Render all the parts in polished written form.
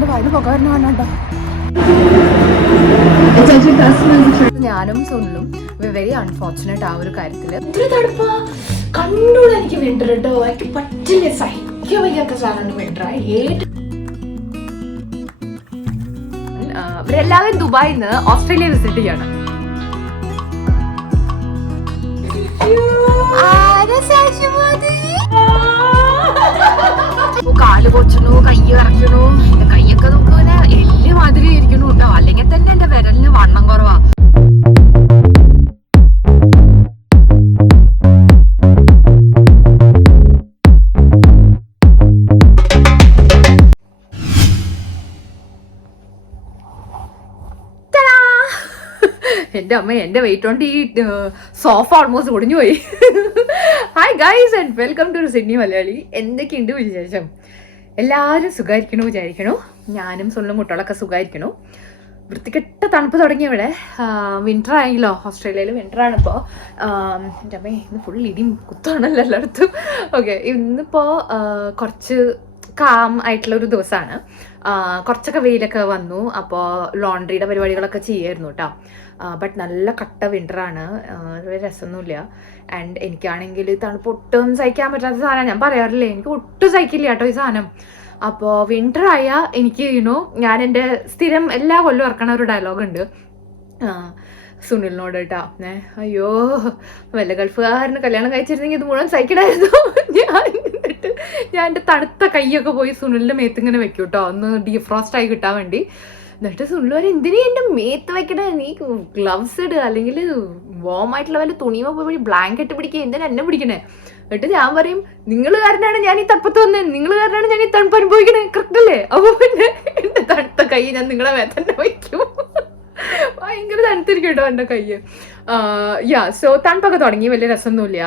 കൊച്ചിന്റെ വായിൽ പോകാറുണ്ട് വേണ്ട. ഞാനും സുനിലും വെരി അൺഫോർച്ചുനേറ്റ് ആ ഒരു കാര്യത്തില്. ഇത്ര തണുപ്പാ കണ്ണൂടെ എനിക്ക് വിന്റർ കേട്ടോ. എനിക്ക് പറ്റില്ല, സഹിക്കാൻ വയ്യാത്ത സാധനമാണ് വിന്റർ. ഇവരെല്ലാവരും ദുബായിൽ നിന്ന് ഓസ്ട്രേലിയ വിസിറ്റ് ചെയ്യാണ്. കാല് കൊച്ചണു, കൈ ഇറക്കണു. എന്റെ കൈയൊക്കെ നമുക്ക് ഇങ്ങനെ എല്ല് മാതിരി ഇരിക്കണു കേട്ടോ. അല്ലെങ്കിൽ തന്നെ എന്റെ വിരലിന് വണ്ണം കുറവാ. എൻ്റെ അമ്മ, എൻ്റെ വെയിറ്റ് കൊണ്ട് ഈ സോഫ ഓൾമോസ്റ്റ് ഒടിഞ്ഞു പോയി. Hi guys and welcome to Sydney Malayali. എന്തൊക്കെയുണ്ട് വിശേഷം? എല്ലാവരും സുഖമായിരിക്കണു വിചാരിക്കണു. ഞാനും സ്വന്തം കുട്ടികളൊക്കെ സുഖമായിരിക്കണു. വൃത്തികെട്ട തണുപ്പ് തുടങ്ങിയവിടെ. വിൻ്റർ ആയെങ്കിലോ, ഓസ്ട്രേലിയയിൽ വിൻ്ററാണ് ഇപ്പോൾ. എൻ്റെ അമ്മ, ഇന്ന് ഫുൾ ഇടിയും കുത്താണല്ലോ എല്ലായിടത്തും. ഓക്കെ, ഇന്നിപ്പോൾ കുറച്ച് കാം ആയിട്ടുള്ള ഒരു ദിവസമാണ്. കുറച്ചൊക്കെ വെയിലൊക്കെ വന്നു. അപ്പോൾ ലോണ്ട്രിയുടെ പരിപാടികളൊക്കെ ചെയ്യായിരുന്നു കേട്ടോ. ബട്ട് നല്ല കട്ട വിൻ്ററാണ്, രസമൊന്നുമില്ല. ആൻഡ് എനിക്കാണെങ്കിൽ തണുപ്പ് ഒട്ടും സഹിക്കാൻ പറ്റാത്ത സാധനം. ഞാൻ പറയാറില്ലേ, എനിക്ക് ഒട്ടും സഹിക്കില്ല കേട്ടോ ഈ സാധനം. അപ്പോൾ വിൻ്റർ ആയാൽ എനിക്ക് ഞാൻ എൻ്റെ സ്ഥിരം എല്ലാ കൊല്ലവും ഇറക്കണ ഒരു ഡയലോഗുണ്ട് സുനിലിനോട് കേട്ടോ. അയ്യോ, വല്ല ഗൾഫുകാരന് കല്യാണം കഴിച്ചിരുന്നെങ്കിൽ ഇത് മുഴുവൻ സഹിക്കണമായിരുന്നു. ഞാൻ എൻ്റെ തണുത്ത കൈയൊക്കെ പോയി സുനിലിൻ്റെ മേത്തിങ്ങനെ വെക്കും കേട്ടോ, ഒന്ന് ഡീഫ്രോസ്റ്റ് ആയി കിട്ടാൻ വേണ്ടി. എന്നിട്ട് സുനിൽ വരെ എന്തിനാ എൻ്റെ മേത്ത് വെക്കണേ, നീ ഗ്ലവ്സ് ഇടുക, അല്ലെങ്കിൽ വാം ആയിട്ടുള്ള വല്ല തുണിയുമ്പോൾ പോയി ബ്ലാങ്കറ്റ് പിടിക്കുക, എന്തിനാ എന്നെ പിടിക്കണേ? എന്നിട്ട് ഞാൻ പറയും, നിങ്ങൾ കാരനാണ് ഞാൻ ഈ തണുപ്പത്ത് വന്നത്, നിങ്ങൾ കാരനാണ് ഞാൻ ഈ തണുപ്പ് അനുഭവിക്കണേ, കറക്റ്റ് അല്ലേ? അപ്പോൾ പിന്നെ എൻ്റെ തണുത്ത കൈ ഞാൻ നിങ്ങളെ മേത്തന്നെ വയ്ക്കും. ഭയങ്കര തണുത്തിരിക്കും കേട്ടോ എൻ്റെ കൈ. സോ തണുപ്പൊക്കെ തുടങ്ങി, വലിയ രസമൊന്നുമില്ല.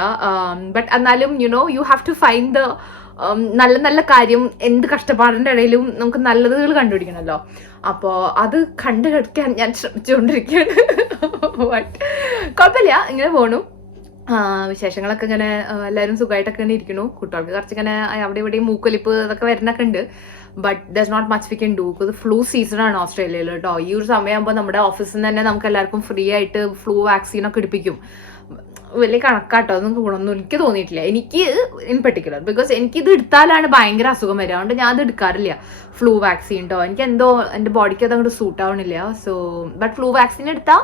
ബട്ട് എന്നാലും you have to find the നല്ല നല്ല കാര്യം. എന്ത് കഷ്ടപ്പാടിൻ്റെ ഇടയിലും നമുക്ക് നല്ലതുകൾ കണ്ടുപിടിക്കണമല്ലോ. അപ്പോൾ അത് കണ്ടുപിടിക്കാൻ ഞാൻ ശ്രമിച്ചുകൊണ്ടിരിക്കുകയാണ്. ബട്ട് കുഴപ്പമില്ല, ഇങ്ങനെ പോണു. വിശേഷങ്ങളൊക്കെ ഇങ്ങനെ എല്ലാവരും സുഖമായിട്ടൊക്കെ ഇങ്ങനെ ഇരിക്കണു. കുട്ടികൾക്ക് കുറച്ചിങ്ങനെ അവിടെ ഇവിടെയും മൂക്കൊലിപ്പ് ഇതൊക്കെ വരുന്നൊക്കെ ഉണ്ട്. But does not much we can do. ഇത് ഫ്ലൂ സീസണാണ് ഓസ്ട്രേലിയയിൽ കേട്ടോ. ഈ ഒരു സമയമാകുമ്പോൾ നമ്മുടെ ഓഫീസിൽ നിന്ന് തന്നെ നമുക്ക് എല്ലാവർക്കും ഫ്രീ ആയിട്ട് ഫ്ലൂ വാക്സിനൊക്കെ എടുപ്പിക്കും. വലിയ കണക്കാട്ടോ, ഒന്നും ഗുണമൊന്നും എനിക്ക് തോന്നിയിട്ടില്ല, എനിക്ക് ഇൻ പെർട്ടിക്കുലർ. ബിക്കോസ് എനിക്കിത് എടുത്താലാണ് ഭയങ്കര അസുഖം വരിക. അതുകൊണ്ട് ഞാൻ അത് എടുക്കാറില്ല, ഫ്ലൂ വാക്സിൻ കേട്ടോ. എനിക്ക് എന്തോ എൻ്റെ ബോഡിക്ക് അത് അങ്ങോട്ട് സൂട്ട് ആവണില്ല. സോ ബട്ട് ഫ്ലൂ വാക്സിൻ എടുത്താൽ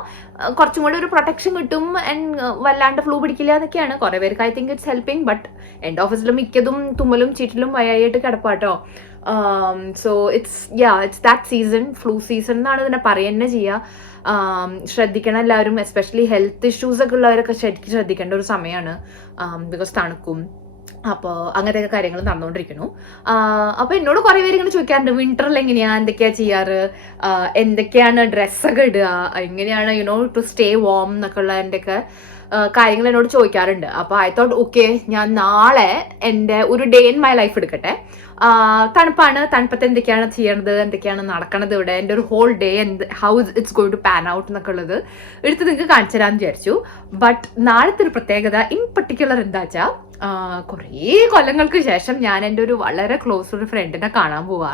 കുറച്ചും കൂടി ഒരു പ്രൊട്ടക്ഷൻ കിട്ടും. ആൻഡ് വല്ലാണ്ട് ഫ്ലൂ പിടിക്കില്ല എന്നൊക്കെയാണ്. കുറേ പേർക്ക് I think it's helping. But എൻ്റെ ഓഫീസിലും മിക്കതും തുമ്മലും ചീറ്റിലും വയ്യായിട്ട് കിടപ്പാട്ടോ. So it's that season, flu season എന്നാണ് ഇതിനെ പറയുക ചെയ്യുക. ശ്രദ്ധിക്കണം എല്ലാവരും, എസ്പെഷ്യലി ഹെൽത്ത് ഇഷ്യൂസ് ഒക്കെ ഉള്ളവരൊക്കെ ശരിക്കും ശ്രദ്ധിക്കേണ്ട ഒരു സമയമാണ്. ബിക്കോസ് തണുക്കും. അപ്പോൾ അങ്ങനത്തെയൊക്കെ കാര്യങ്ങൾ നടന്നുകൊണ്ടിരിക്കുന്നു. അപ്പോൾ എന്നോട് കുറേ പേര് ഇങ്ങനെ ചോദിക്കാറുണ്ട്, വിൻ്ററിൽ എങ്ങനെയാണ്, എന്തൊക്കെയാണ് ചെയ്യാറ്, എന്തൊക്കെയാണ് ഡ്രസ്സൊക്കെ ഇടുക, എങ്ങനെയാണ് ടു സ്റ്റേ വാം എന്നൊക്കെ ഉള്ള എൻ്റെയൊക്കെ കാര്യങ്ങൾ എന്നോട് ചോദിക്കാറുണ്ട്. അപ്പോൾ ഐ തോട്ട് ഓക്കെ, ഞാൻ നാളെ എൻ്റെ ഒരു ഡേ ഇൻ മൈ ലൈഫ് എടുക്കട്ടെ. തണുപ്പാണ്, തണുപ്പത്ത് എന്തൊക്കെയാണ് ചെയ്യണത്, എന്തൊക്കെയാണ് നടക്കണത് ഇവിടെ, എൻ്റെ ഒരു whole day how it's going to pan out എന്നൊക്കെ ഉള്ളത് എടുത്ത് നിങ്ങൾക്ക് കാണിച്ചു തരാമെന്ന് വിചാരിച്ചു. ബട്ട് നാളത്തെ ഒരു പ്രത്യേകത ഇൻ പർട്ടിക്കുലർ എന്താ വെച്ചാൽ, കുറേ കൊല്ലങ്ങൾക്ക് ശേഷം ഞാൻ എൻ്റെ ഒരു വളരെ ക്ലോസ് ഒരു ഫ്രണ്ടിനെ കാണാൻ പോവാ.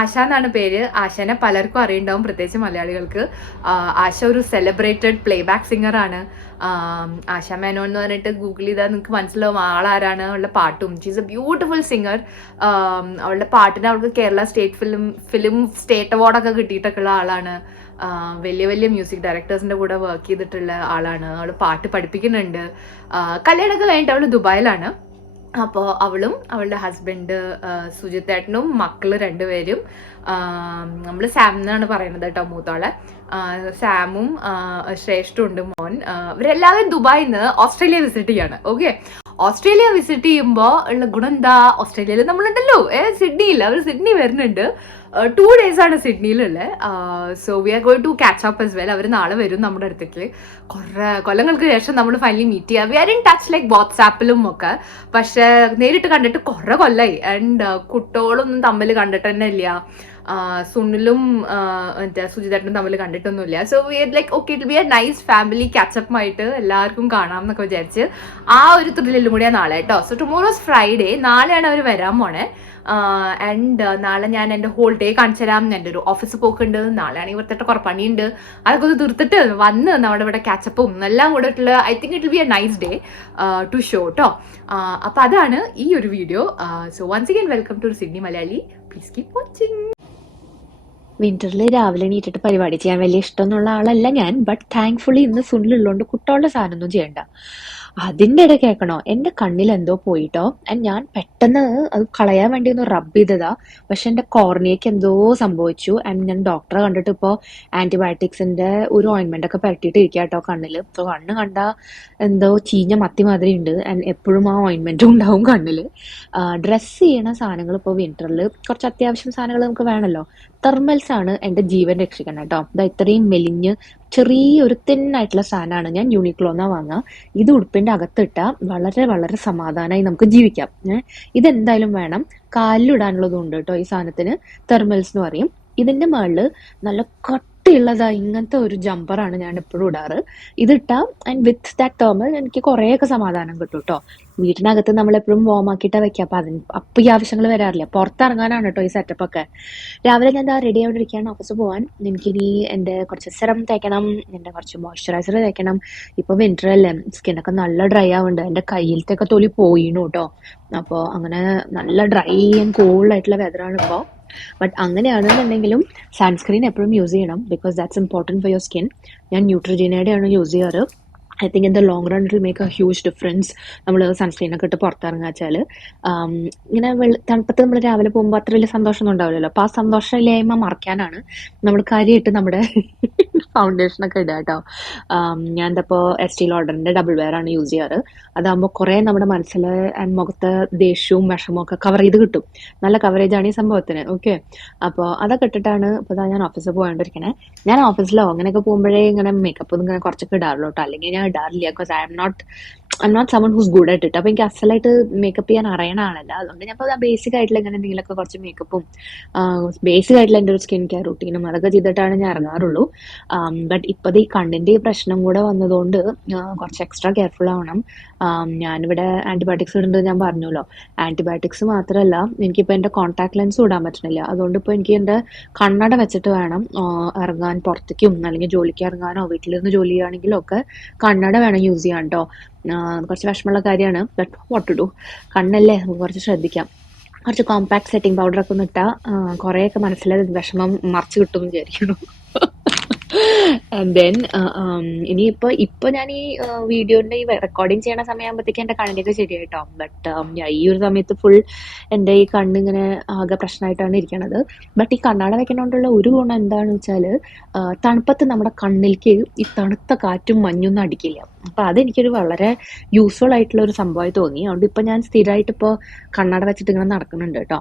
ആശ എന്നാണ് പേര്. ആശനെ പലർക്കും അറിയുണ്ടാവും, പ്രത്യേകിച്ച് മലയാളികൾക്ക്. ആശ ഒരു സെലിബ്രേറ്റഡ് പ്ലേ ബാക്ക് സിംഗറാണ്. ആശ മേനോൻ എന്ന് പറഞ്ഞിട്ട് ഗൂഗിൾ ചെയ്താൽ നിങ്ങൾക്ക് മനസ്സിലാവും ആളാരാണ്. അവളുടെ പാട്ടും, ഷീസ് എ ബ്യൂട്ടിഫുൾ സിംഗർ. അവളുടെ പാട്ടിന് അവൾക്ക് കേരള ഫിലിം സ്റ്റേറ്റ് അവാർഡൊക്കെ കിട്ടിയിട്ടൊക്കെ ഉള്ള ആളാണ്. വലിയ വലിയ മ്യൂസിക് ഡയറക്ടേഴ്സിൻ്റെ കൂടെ വർക്ക് ചെയ്തിട്ടുള്ള ആളാണ്. അവൾ പാട്ട് പഠിപ്പിക്കുന്നുണ്ട്. കല്യാണമൊക്കെ കഴിഞ്ഞിട്ട് അവൾ ദുബായിലാണ്. അപ്പോൾ അവളും അവളുടെ ഹസ്ബൻഡ് സുജിത്ത് ഏട്ടനും മക്കള് 2 പേരും, നമ്മൾ സാം എന്നാണ് പറയുന്നത് കേട്ടോ മൂത്തോളെ, സാമും ശ്രേഷ്ഠും ഉണ്ട് മോൻ. ഇവരെല്ലാവരും ദുബായിൽ നിന്ന് ഓസ്ട്രേലിയ വിസിറ്റ് ചെയ്യാണ്. ഓക്കെ, ഓസ്ട്രേലിയ വിസിറ്റ് ചെയ്യുമ്പോൾ ഉള്ള ഗുണം എന്താ, ഓസ്ട്രേലിയയിൽ നമ്മളുണ്ടല്ലോ, സിഡ്നിയിൽ, അവർ സിഡ്നി വരുന്നുണ്ട്. 2 days ആണ് സിഡ്നിയിലുള്ളത്. So we are going to catch up as well. അവർ നാളെ വരും നമ്മുടെ അടുത്തേക്ക്. കുറേ കൊല്ലങ്ങൾക്ക് ശേഷം നമ്മൾ ഫൈനലി മീറ്റ് ചെയ്യുക. We are in touch like വാട്സാപ്പിലും ഒക്കെ, പക്ഷെ നേരിട്ട് കണ്ടിട്ട് കുറേ കൊല്ലമായി. ആൻഡ് കുട്ടികളൊന്നും തമ്മിൽ കണ്ടിട്ട് തന്നെ ഇല്ല. സുനിലും മറ്റേ സുജിതേട്ടനും തമ്മിൽ കണ്ടിട്ടൊന്നുമില്ല. So we are like okay, it be a nice family ക്യാച്ചപ്പുമായിട്ട് എല്ലാവർക്കും കാണാം എന്നൊക്കെ വിചാരിച്ച് ആ ഒരു ത്രില്ലിലും കൂടിയാണ് നാളെ കേട്ടോ. സോ ടുമോറോസ് ഫ്രൈഡേ, നാളെയാണ് അവർ വരാൻ പോണേ. ആൻഡ് നാളെ ഞാൻ എൻ്റെ ഹോൾ ഡേ കാണിച്ചു തരാം. എൻ്റെ ഒരു ഓഫീസ് പോക്കുണ്ട്, നാളെയാണെങ്കിൽ ഇവിടുത്തെ കുറേ പണിയുണ്ട്, അതൊക്കെ ഒന്ന് തീർത്തിട്ട് വന്ന് നമ്മുടെ ഇവിടെ കാച്ചപ്പും എല്ലാം കൂടെ ഇട്ടുള്ള I think it will be a nice day to show കേട്ടോ. അപ്പോൾ അതാണ് ഈ ഒരു video. So once again welcome to Sydney Malayali. Please keep watching. വിന്ററിൽ രാവിലെ എണീറ്റിട്ട് പരിപാടി ചെയ്യാൻ വലിയ ഇഷ്ടമൊന്നുള്ള ആളല്ല ഞാൻ. ബട്ട് താങ്ക്ഫുള്ളി ഇന്ന് സുനിലുള്ളതുകൊണ്ട് കുട്ടോളുടെ സാധനമൊന്നും ചെയ്യണ്ട. അതിൻ്റെ ഇടയിൽ കേൾക്കണോ, എൻ്റെ കണ്ണിൽ എന്തോ പോയിട്ടോ. ആൻഡ് ഞാൻ പെട്ടെന്ന് അത് കളയാൻ വേണ്ടി ഒന്ന് റബ്ബ് ചെയ്തതാ. പക്ഷെ എൻ്റെ കോർണിയക്ക് എന്തോ സംഭവിച്ചു. ആൻഡ് ഞാൻ ഡോക്ടറെ കണ്ടിട്ട് ഇപ്പോൾ ആൻറ്റിബയോട്ടിക്സിൻ്റെ ഒരു ഓയിൻമെൻ്റ് ഒക്കെ പരട്ടിയിട്ട് ഇരിക്കുക കേട്ടോ കണ്ണിൽ. ഇപ്പോൾ കണ്ണ് കണ്ട എന്തോ ചീഞ്ഞ മത്തി മാതിരി ഉണ്ട്. ആൻഡ് എപ്പോഴും ആ ഓയിൻമെൻറ്റും ഉണ്ടാവും കണ്ണിൽ. ഡ്രസ്സ് ചെയ്യണ സാധനങ്ങൾ ഇപ്പോൾ വിന്ററിൽ കുറച്ച് അത്യാവശ്യം സാധനങ്ങൾ നമുക്ക് വേണമല്ലോ. തെർമൽസ് ആണ് എൻ്റെ ജീവൻ രക്ഷിക്കണം കേട്ടോ. ഇതാ ഇത്രയും മെലിഞ്ഞ് ചെറിയൊരു തിന്നായിട്ടുള്ള സാധനമാണ്. ഞാൻ യൂണിക്ലോന്നാണ് വാങ്ങുക. ഇത് ഉടുപ്പിൻ്റെ അകത്തിട്ടാൽ വളരെ വളരെ സമാധാനമായി നമുക്ക് ജീവിക്കാം. ഇതെന്തായാലും വേണം. കാലിലിടാനുള്ളതും ഉണ്ട് കേട്ടോ ഈ സാധനത്തിന്. തെർമൽസ് എന്ന് പറയും. ഇതിൻ്റെ മുകളിൽ നല്ല കട്ടിയുള്ളതാ ഇങ്ങനത്തെ ഒരു ജമ്പറാണ് ഞാൻ എപ്പോഴും ഇടാറ്. ഇതിട്ടാൽ ആൻഡ് വിത്ത് ദാറ്റ് തെർമൽ എനിക്ക് കുറേയൊക്കെ സമാധാനം കിട്ടും കേട്ടോ. വീട്ടിനകത്ത് നമ്മളെപ്പോഴും വാം ആക്കിയിട്ടാണ് വെക്കുക. അപ്പം ഈ ആവശ്യങ്ങൾ വരാറില്ല. പുറത്തിറങ്ങാനാണ് കേട്ടോ ഈ സെറ്റപ്പ് ഒക്കെ. രാവിലെ ഞാൻ എന്താ റെഡി ആയിട്ടിരിക്കുകയാണ് ഓഫീസിൽ പോകാൻ. എനിക്കിനി എൻ്റെ കുറച്ച് സെറം തേക്കണം, എൻ്റെ കുറച്ച് മോയ്സ്ചറൈസർ തേക്കണം. ഇപ്പോൾ വിന്റർ അല്ലേ, സ്കിന്നൊക്കെ നല്ല ഡ്രൈ ആവുന്നുണ്ട്. എൻ്റെ കയ്യിലത്തെയൊക്കെ തൊലി പോയിന്നു കേട്ടോ. അപ്പോൾ അങ്ങനെ നല്ല ഡ്രൈ ആൻഡ് കോൾഡായിട്ടുള്ള വെതറാണ് ഇപ്പോൾ. ബട്ട് അങ്ങനെയാണെന്നുണ്ടെങ്കിലും സൺസ്ക്രീൻ എപ്പോഴും യൂസ് ചെയ്യണം, because that's important for your skin. ഞാൻ ന്യൂട്രിജീനയുടെ ആണ് യൂസ് ചെയ്യാറ്. I think in the long run it will make A huge difference. നമ്മൾ സൺസ്ക്രീനൊക്കെ ഇട്ട് പുറത്തിറങ്ങുക വെച്ചാൽ ഇങ്ങനെ തണുപ്പത്ത് നമ്മൾ രാവിലെ പോകുമ്പോൾ അത്ര വലിയ സന്തോഷമൊന്നും ഉണ്ടാവില്ലല്ലോ. അപ്പോൾ ആ സന്തോഷമില്ലായ്മ മറയ്ക്കാനാണ് നമ്മൾ കാര്യമായിട്ട് നമ്മുടെ ഫൗണ്ടേഷനൊക്കെ ഇടുക കേട്ടോ. ഞാൻ എന്താപ്പോൾ എസ്റ്റീ ലോഡറിൻ്റെ ഡബിൾ വെയർ ആണ് യൂസ് ചെയ്യാറ്. അതാകുമ്പോൾ കുറേ നമ്മുടെ മനസ്സിൽ ആൻഡ് മുഖത്തെ ദേഷ്യവും വിഷമവും ഒക്കെ കവർ ചെയ്ത് കിട്ടും. നല്ല കവറേജ് ആണ് ഈ സംഭവത്തിന്. ഓക്കെ, അപ്പോൾ അതൊക്കെ ഇട്ടിട്ടാണ് ഇപ്പോൾ ഞാൻ ഓഫീസിൽ പോകേണ്ടിരിക്കണേ. ഞാൻ ഓഫീസിലോ അങ്ങനെയൊക്കെ പോകുമ്പോഴേ ഇങ്ങനെ മേക്കപ്പ് ഇങ്ങനെ കുറച്ചൊക്കെ ഇടാറുള്ളൂ കേട്ടോ. അല്ലെങ്കിൽ ഞാൻ ഇടാറില്ല. Because I M not someone who's good ആയിട്ട് ഇട്ട്. അപ്പോൾ എനിക്ക് അസലായിട്ട് മേക്കപ്പ് ചെയ്യാൻ അറിയണ ആളല്ല. അതുകൊണ്ട് ഞാൻ ഇപ്പോൾ ബേസിക് ആയിട്ടുള്ള ഇങ്ങനെ എന്തെങ്കിലുമൊക്കെ കുറച്ച് മേക്കപ്പും ബേസിക് ആയിട്ടുള്ള എൻ്റെ ഒരു സ്കിൻ കെയർ റൂട്ടീനും അതൊക്കെ ചെയ്തിട്ടാണ് ഞാൻ ഇറങ്ങാറുള്ളൂ. ബട്ട് ഇപ്പോൾ ഈ കണ്ണിൻ്റെ ഈ പ്രശ്നം കൂടെ വന്നതുകൊണ്ട് കുറച്ച് എക്സ്ട്രാ കെയർഫുൾ ആവണം. ഞാനിവിടെ ആൻറ്റിബയോട്ടിക്സ് ഇടുന്നത് ഞാൻ പറഞ്ഞല്ലോ. ആൻറ്റിബയോട്ടിക്സ് മാത്രമല്ല, എനിക്കിപ്പോൾ എൻ്റെ കോൺടാക്ട് ലെൻസും ഇടാൻ പറ്റണില്ല. അതുകൊണ്ട് ഇപ്പോൾ എനിക്ക് എൻ്റെ കണ്ണട വെച്ചിട്ട് വേണം ഇറങ്ങാൻ പുറത്തേക്കും, അല്ലെങ്കിൽ ജോലിക്ക് ഇറങ്ങാനോ വീട്ടിലിരുന്ന് ജോലി ചെയ്യുകയാണെങ്കിലും ഒക്കെ കണ്ണട വേണം യൂസ് ചെയ്യാൻ കേട്ടോ. കുറച്ച് വിഷമമുള്ള കാര്യമാണ്. ബട്ട് വാട്ട് ടു ഡു, കണ്ണല്ലേ, നമുക്ക് കുറച്ച് ശ്രദ്ധിക്കാം. കുറച്ച് കോമ്പാക്ട് സെറ്റിംഗ് പൗഡറൊക്കെ ഒന്ന് ഇട്ടാൽ കുറേയൊക്കെ മനസ്സിലെ വിഷമം മറിച്ച് കിട്ടുമെന്ന് വിചാരിക്കുന്നു. ദെൻ ഇനിയിപ്പോൾ ഞാൻ ഈ വീഡിയോൻ്റെ ഈ റെക്കോർഡിങ് ചെയ്യണ സമയമാകുമ്പോഴത്തേക്ക് എൻ്റെ കണ്ണിൻ്റെയൊക്കെ ശരിയായിട്ടോ. ബട്ട് ഈ ഒരു സമയത്ത് ഫുൾ എൻ്റെ ഈ കണ്ണിങ്ങനെ ആകെ പ്രശ്നമായിട്ടാണ് ഇരിക്കണത്. ബട്ട് ഈ കണ്ണാട വെക്കണോണ്ടുള്ള ഒരു ഗുണം എന്താണെന്ന് വെച്ചാൽ തണുപ്പത്ത് നമ്മുടെ കണ്ണിലേക്ക് ഈ തണുത്ത കാറ്റും മഞ്ഞൊന്നും അടിക്കില്ല. അപ്പോൾ അതെനിക്കൊരു വളരെ യൂസ്ഫുൾ ആയിട്ടുള്ള ഒരു സംഭവമായി തോന്നി. അതുകൊണ്ട് ഇപ്പോൾ ഞാൻ സ്ഥിരമായിട്ട് ഇപ്പോൾ കണ്ണാട വെച്ചിട്ട് ഇങ്ങനെ നടക്കുന്നുണ്ട് കേട്ടോ.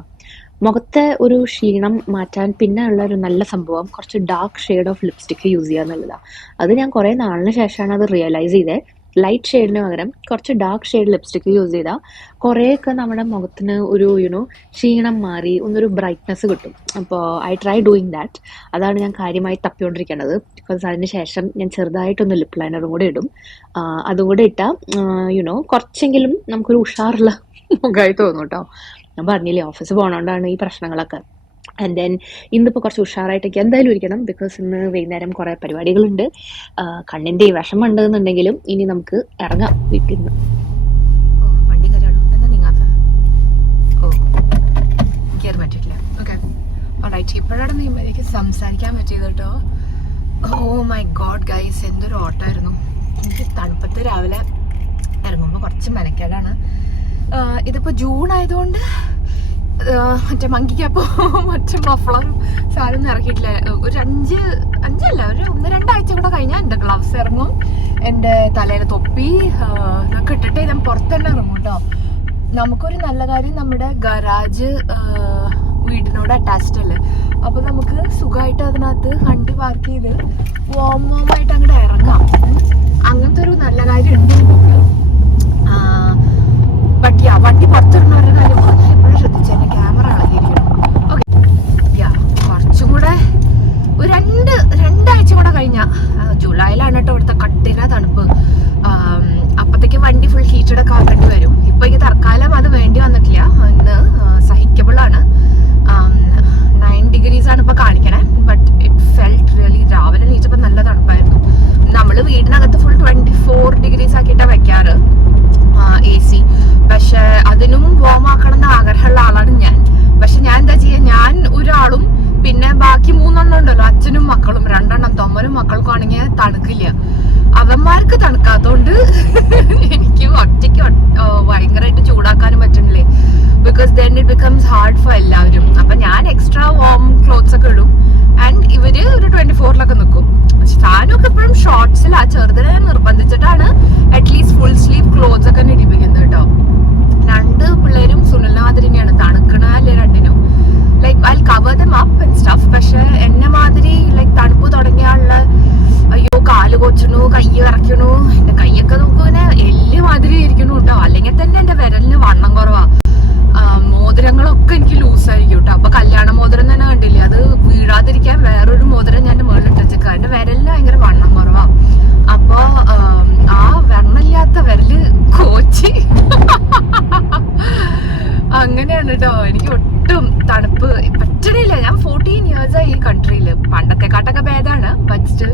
മുഖത്തെ ഒരു ക്ഷീണം മാറ്റാൻ പിന്നെ ഉള്ള ഒരു നല്ല സംഭവം കുറച്ച് dark shade of lipstick use ചെയ്യുക എന്നുള്ളതാണ്. അത് ഞാൻ കുറേ നാളിന് ശേഷമാണ് അത് റിയലൈസ് ചെയ്തത്. ലൈറ്റ് ഷെയ്ഡിന് പകരം കുറച്ച് ഡാർക്ക് ഷെയ്ഡ് ലിപ്സ്റ്റിക്ക് യൂസ് ചെയ്താൽ കുറേയൊക്കെ നമ്മുടെ മുഖത്തിന് ഒരു ക്ഷീണം മാറി ഒന്നൊരു ബ്രൈറ്റ്നെസ് കിട്ടും. അപ്പോൾ ഐ ട്രൈ ഡൂയിങ് ദാറ്റ്. അതാണ് ഞാൻ കാര്യമായി തപ്പിക്കൊണ്ടിരിക്കുന്നത്. ബിക്കോസ് അതിന് ശേഷം ഞാൻ ചെറുതായിട്ടൊന്ന് ലിപ്പ് ലൈനറും കൂടെ ഇടും. അതും കൂടെ ഇട്ടാൽ കുറച്ചെങ്കിലും നമുക്കൊരു ഉഷാറുള്ള മുഖമായി തോന്നും കേട്ടോ. ഞാൻ പറഞ്ഞില്ലേ ഓഫീസ് പോകണോണ്ടാണ് ഈ പ്രശ്നങ്ങളൊക്കെ. ആൻഡ് ദെൻ ഇന്നിപ്പോൾ കുറച്ച് ഉഷാറായിട്ടൊക്കെ എന്തായാലും ഇരിക്കണം. ബിക്കോസ് ഇന്ന് വൈകുന്നേരം കുറേ പരിപാടികളുണ്ട്. കണ്ണിൻ്റെ ഈ വിഷമം ഉണ്ടെന്നുണ്ടെങ്കിലും ഇനി നമുക്ക് ഇറങ്ങാം വീട്ടിൽ നിന്ന്. വണ്ടി കയറാണോ എന്നാ നീങ്ങാത്ത? കയറി പറ്റില്ല. Okay, alright. ഇപ്പോഴാണ് എനിക്ക് സംസാരിക്കാൻ പറ്റിയത് കേട്ടോ. ഓ മൈ ഗോഡ് ഗൈസ്, എന്തൊരു ഓട്ടമായിരുന്നു. എനിക്ക് തണുപ്പത്ത് രാവിലെ ഇറങ്ങുമ്പോൾ കുറച്ച് മെനക്കേടാണ്. ഇതിപ്പോൾ ജൂൺ ആയതുകൊണ്ട് മറ്റേ മങ്കിക്കപ്പോൾ മറ്റേ മഫ്ലറും സാധനം ഇറക്കിയിട്ടില്ല. ഒരു അഞ്ചല്ല ഒരു 1-2 കൂടെ കഴിഞ്ഞാൽ എൻ്റെ ഗ്ലൗസ് ഇറങ്ങും. എൻ്റെ തലയിൽ തൊപ്പി ഇതൊക്കെ ഇട്ടിട്ട് ഞാൻ പുറത്തന്നെ ഇറങ്ങും കേട്ടോ. നമുക്കൊരു നല്ല കാര്യം, നമ്മുടെ ഗരാജ് വീടിനോട് അറ്റാച്ച്ഡ് അല്ലേ. അപ്പോൾ നമുക്ക് സുഖമായിട്ട് അതിനകത്ത് വണ്ടി പാർക്ക് ചെയ്ത് വാമായിട്ട് അങ്ങോട്ട് ഇറങ്ങാം. അങ്ങനത്തെ ഒരു നല്ല കാര്യം ഉണ്ട്. ബട്ട് വണ്ടി പുറത്തിടുന്ന ഒരു കാര്യം എപ്പോഴും ശ്രദ്ധിച്ചു, എൻ്റെ ക്യാമറ ഇളകിയിരിക്കണം. ഓക്കെ, കുറച്ചും കൂടെ ഒരു രണ്ടാഴ്ച കൂടെ കഴിഞ്ഞാൽ, ജൂലൈയിലാണ് കേട്ടോ ഇവിടുത്തെ കട്ടില തണുപ്പ്. അപ്പത്തേക്ക് വണ്ടി ഫുൾ ഹീറ്റഡ് ഒക്കെ ആക്കേണ്ടി വരും. ഇപ്പൊ എനിക്ക് തൽക്കാലം അത് വേണ്ടി വന്നിട്ടില്ല. ഇന്ന് സഹിക്കബിളാണ്. മക്കളും 2 എണ്ണം തൊമ്മനും മക്കൾക്കും ആണെങ്കിൽ തണുക്കില്ല. അവന്മാർക്ക് തണുക്കാത്തോണ്ട് എനിക്ക് ഒറ്റയ്ക്ക് ഭയങ്കരമായിട്ട് ചൂടാക്കാനും പറ്റുന്നില്ലേ. Because then it becomes hard for എല്ലാവരും. അപ്പൊ ഞാൻ എക്സ്ട്രാ വാം ക്ലോത്ത്സ് ഒക്കെ ഇടും. ആൻഡ് ഇവര് ഒരു 24-ലൊക്കെ നിൽക്കും. സാധനമൊക്കെ എപ്പോഴും ഷോർട്സിലാ. ചെറുതിനെ നിർബന്ധിച്ചിട്ടാണ് അറ്റ്ലീസ്റ്റ് ഫുൾ സ്ലീവ് ക്ലോത്ത്സ് ഒക്കെ ഇടിപ്പിക്കുന്നത് കേട്ടോ. 2 പിള്ളേരും സുനിലിനെ മാതിരി തന്നെയാണ്, തണുക്കണല്ലേ രണ്ടിനും. Like I cover dum up and stuff. പക്ഷെ എന്നെ മാതിരി ലൈക്ക് തണുപ്പ് തുടങ്ങിയുള്ള അയ്യോ കാല് കൊച്ചണു, കൈ ഇറക്കണു, എന്റെ കൈയൊക്കെ നോക്കുന്നെ എല്ല് മാതിരി ഇരിക്കണു കേട്ടോ. അല്ലെങ്കിൽ തന്നെ എന്റെ വിരലിന് വണ്ണം കുറവാ. മോതിരങ്ങളൊക്കെ എനിക്ക് ലൂസായിരിക്കും കേട്ടോ. അപ്പൊ കല്യാണ മോതിരം തന്നെ കണ്ടില്ലേ, അത് വീഴാതിരിക്കാൻ വേറൊരു മോതിരം ഞാൻ മുകളിലിട്ടേക്ക. എന്റെ വിരലിന് ഭയങ്കര വണ്ണം കുറവാ. അപ്പൊ ആ വെണ്ണമില്ലാത്ത വിരല് കോച്ചി അങ്ങനെയാണ് കേട്ടോ. എനിക്ക് ഒട്ടും തണുപ്പ് പറ്റണില്ല. ഞാൻ 14 years ആയി ഈ കൺട്രിയില്. പണ്ടത്തെക്കാട്ടൊക്കെ ഭേദമാണ്. ബട്ട് സ്റ്റിൽ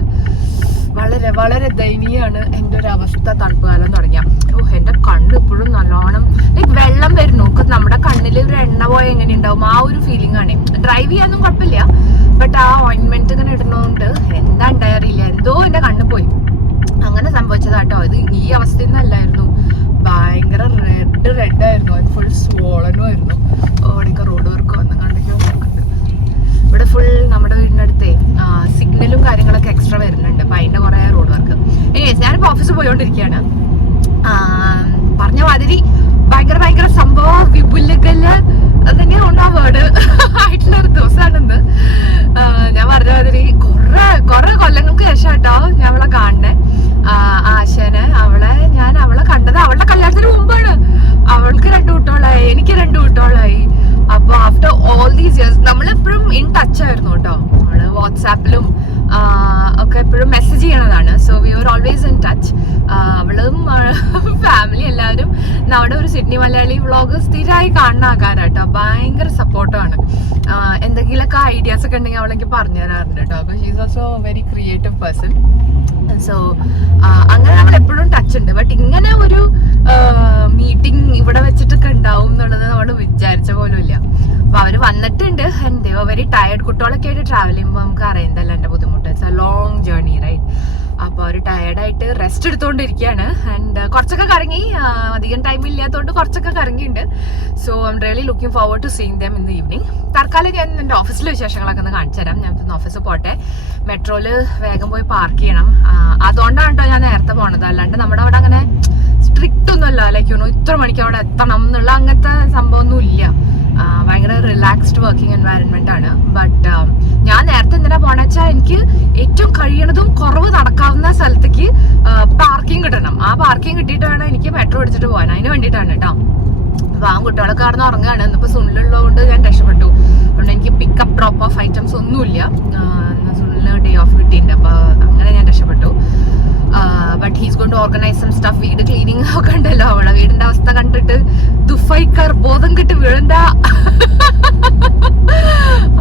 വളരെ വളരെ ദയനീയമാണ് എൻ്റെ ഒരു അവസ്ഥ തണുപ്പ് കാലം തുടങ്ങിയ. എൻ്റെ കണ്ണ് ഇപ്പോഴും നല്ലോണം ലൈക്ക് വെള്ളം വരുന്നു. നമ്മുടെ കണ്ണിൽ ഒരു എണ്ണ പോയ എങ്ങനെ ഉണ്ടാവും ആ ഒരു ഫീലിംഗ് ആണ്. ഡ്രൈവ് ചെയ്യാനൊന്നും കുഴപ്പമില്ല. ബട്ട് ആ ഓയിൻമെന്റ് ഇങ്ങനെ ഇടുന്നതുകൊണ്ട് എന്താ ഉണ്ടായറിയില്ല, എന്തോ എൻ്റെ കണ്ണ് പോയി. അങ്ങനെ സംഭവിച്ചതാട്ടോ. ഇത് ഈ അവസ്ഥയിൽ നിന്നല്ലായിരുന്നു. ഭയങ്കര റെഡ് ആയിരുന്നു. ഫുൾ സ്വോളനും ആയിരുന്നു. ഓടിക്ക റോഡ് വർക്ക് വന്നെങ്കിൽ ഇവിടെ ഫുൾ നമ്മുടെ വീടിനടുത്തേ സിഗ്നലും കാര്യങ്ങളൊക്കെ എക്സ്ട്രാ വരുന്നുണ്ട്. അപ്പൊ അതിന്റെ കുറെ റോഡ് വർക്ക്. ഞാനിപ്പോ ഓഫീസിൽ പോയോണ്ടിരിക്കുകയാണ്. പറഞ്ഞ മാതിരി ഭയങ്കര സംഭവം വിപുലകല് അതന്നെ ഒന്നാ വേർഡ് ആയിട്ടുള്ള ഒരു ദിവസമാണെന്ന്. ഞാൻ പറഞ്ഞ മാതിരി കുറെ കൊല്ലങ്ങൾക്ക് ശേഷം കേട്ടോ ഞാൻ അവളെ കാണണേ. ആശാന് ഞാൻ അവളെ കണ്ടത് അവളുടെ കല്യാണത്തിന് മുമ്പാണ്. അവൾക്ക് 2 കുട്ടികളായി, എനിക്ക് 2 കുട്ടികളായി. അപ്പൊ ആഫ്റ്റർ ഓൾ ദീസ് ഇയേഴ്സ് നമ്മളെപ്പോഴും ഇൻ ടച്ച് ആയിരുന്നു കേട്ടോ. നമ്മള് വാട്സാപ്പിലും ഒക്കെ എപ്പോഴും മെസ്സേജ് ചെയ്യണതാണ്. So we are always in touch. അവളും ഫാമിലി എല്ലാവരും നമ്മുടെ ഒരു സിഡ്നി മലയാളി വ്ളോഗ് സ്ഥിരമായി കാണുന്ന ആൾക്കാരാട്ടോ. ഭയങ്കര സപ്പോർട്ടാണ്. എന്തെങ്കിലുമൊക്കെ ഐഡിയാസ് ഒക്കെ ഉണ്ടെങ്കിൽ അവളെനിക്ക് പറഞ്ഞു തരാറുണ്ട് കേട്ടോ. അപ്പോൾ she's also very creative person. So അങ്ങനെ നമ്മൾ എപ്പോഴും ടച്ച് ഉണ്ട്. ബട്ട് ഇങ്ങനെ ഒരു മീറ്റിംഗ് ഇവിടെ വെച്ചിട്ടൊക്കെ ഉണ്ടാവും എന്നുള്ളത് നമ്മൾ വിചാരിച്ച പോലും ഇല്ല. അപ്പൊ അവര് വന്നിട്ടുണ്ട്. And very tired. കുട്ടികളൊക്കെ ആയിട്ട് ട്രാവൽ ചെയ്യുമ്പോൾ നമുക്ക് അറിയുന്നതല്ല എൻ്റെ ബുദ്ധിമുട്ട്. It's a long journey right. അപ്പോൾ അവർ ടയർഡായിട്ട് റെസ്റ്റ് എടുത്തുകൊണ്ടിരിക്കുകയാണ്. ആൻഡ് കുറച്ചൊക്കെ കറങ്ങി, അധികം ടൈം ഇല്ലാത്തതുകൊണ്ട് കുറച്ചൊക്കെ കറങ്ങിയിട്ടുണ്ട്. So I'm really looking forward to seeing them in the evening. തൽക്കാലം ഞാൻ എൻ്റെ ഓഫീസിലെ വിശേഷങ്ങളൊക്കെ ഒന്ന് കാണിച്ചു തരാം. ഞാൻ ഓഫീസിൽ പോട്ടെ. മെട്രോയിൽ വേഗം പോയി പാർക്ക് ചെയ്യണം. അതുകൊണ്ടാണ് കേട്ടോ ഞാൻ നേരത്തെ പോണത്. അല്ലാണ്ട് നമ്മുടെ അവിടെ അങ്ങനെ സ്ട്രിക്റ്റ് ഒന്നുമല്ല. ലൈക്ക് ഇത്ര മണിക്ക് അവിടെ എത്തണം എന്നുള്ള അങ്ങനത്തെ സംഭവമൊന്നും ഇല്ല. ഭയങ്കര റിലാക്സ്ഡ് വർക്കിംഗ് എൻവയറൺമെന്റ് ആണ്. ബട്ട് ഞാൻ നേരത്തെ എന്തിനാ പോണെന്ന് വെച്ചാൽ എനിക്ക് ഏറ്റവും കഴിയണതും കുറവ് നടക്കാവുന്ന സ്ഥലത്തേക്ക് പാർക്കിംഗ് കിട്ടണം. ആ പാർക്കിംഗ് കിട്ടിയിട്ട് വേണം എനിക്ക് മെട്രോ പിടിച്ചിട്ട് പോകാൻ. അതിന് വേണ്ടിയിട്ടാണ് കേട്ടോ. അപ്പൊ ആ കുട്ടികളൊക്കെ കാരണം ഉറങ്ങുകയാണ്. ഇന്നിപ്പോ സുനിലുള്ളതുകൊണ്ട് ഞാൻ രക്ഷപ്പെട്ടു. അതുകൊണ്ട് എനിക്ക് പിക്കപ്പ് ഡ്രോപ്പ് ഓഫ് ഐറ്റംസ് ഒന്നുമില്ല. സുനിലിന് ഡേ ഓഫ് കിട്ടിയിട്ടുണ്ട്. അപ്പൊ അങ്ങനെ ഞാൻ രക്ഷപ്പെട്ടു. But he's going to organise some stuff. വീട് ക്ലീനിങ് ഒക്കെ ഉണ്ടല്ലോ. അവളെ വീടിന്റെ അവസ്ഥ കണ്ടിട്ട് ദുഫൈക്കാർ ബോധം കെട്ട് വീഴണ്ട.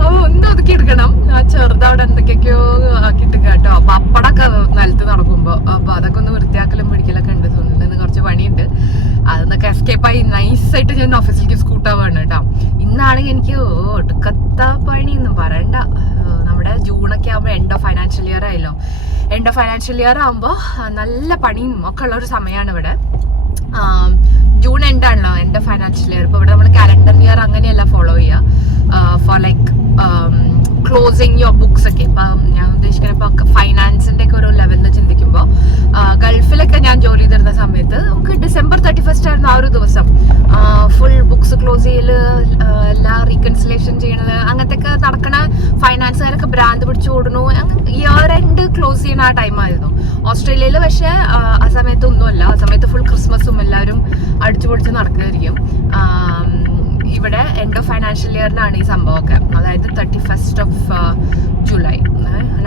ഒന്ന് ഒതുക്കി എടുക്കണം. ആ ചെറുതവിടെ എന്തൊക്കെയൊക്കെയോ ആക്കിയിട്ട് കേട്ടോ. പപ്പടൊക്കെ നിലത്ത് നടക്കുമ്പോ. അപ്പൊ അതൊക്കെ ഒന്ന് വൃത്തിയാക്കലും പിടിക്കലൊക്കെ ഉണ്ട്. സുനിലിന് കുറച്ച് പണിയുണ്ട്. അതൊന്നൊക്കെ എസ്കേപ്പായി നൈസായിട്ട് ഞാൻ ഓഫീസിലേക്ക് സ്കൂട്ടാവാണ് കേട്ടോ. ഇന്നാണെങ്കിൽ എനിക്ക് ഒടുക്കത്ത പണിയൊന്നും പറയണ്ട. നമ്മുടെ ജൂണൊക്കെ ആകുമ്പോൾ എൻഡ് ഓഫ് ഫൈനാൻഷ്യൽ ഇയർ ആയല്ലോ. എൻഡ് ഓഫ് ഫൈനാൻഷ്യൽ ഇയർ ആകുമ്പോൾ നല്ല പണിയും ഒക്കെ ഉള്ള ഒരു സമയമാണ് ഇവിടെ. ജൂൺ എൻഡ് ആണല്ലോ എൻഡ് ഓഫ് ഫൈനാൻഷ്യൽ ഇയർ. ഇപ്പോൾ ഇവിടെ നമ്മൾ കാലണ്ടർ ഇയർ അങ്ങനെയല്ല ഫോളോ ചെയ്യുക. For like closing your books ഒക്കെ. ഇപ്പം ഞാൻ ഉദ്ദേശിക്കുന്നത് ഇപ്പോൾ ഫൈനാൻസിൻ്റെ ഒക്കെ ഒരു ലെവലിൽ ചിന്തിക്കുമ്പോൾ ഗൾഫിലൊക്കെ ഞാൻ ജോലി ചെയ്തിരുന്ന സമയത്ത് നമുക്ക് December 31st ആയിരുന്നു ആ ഒരു ദിവസം. ഫുൾ ബുക്സ് ക്ലോസ് ചെയ്യൽ, എല്ലാ റീകൺസിലേഷൻ ചെയ്യണത്, അങ്ങനത്തെ ഒക്കെ നടക്കണ ഫൈനാൻസുകാരൊക്കെ ഭ്രാന്ത് പിടിച്ചു ഓടുന്നു. ഇയർ എൻഡ് ക്ലോസ് ചെയ്യണ ആ ടൈമായിരുന്നു. ഓസ്ട്രേലിയയിൽ പക്ഷേ ആ സമയത്ത് ഒന്നുമല്ല. ആ സമയത്ത് ഫുൾ ക്രിസ്മസും എല്ലാവരും അടിച്ചു പൊടിച്ച് നടക്കുമായിരിക്കും. ഇവിടെ എൻഡ് ഓഫ് ഫൈനാൻഷ്യൽ ഇയറിനാണ് ഈ സംഭവമൊക്കെ. അതായത് 31st of July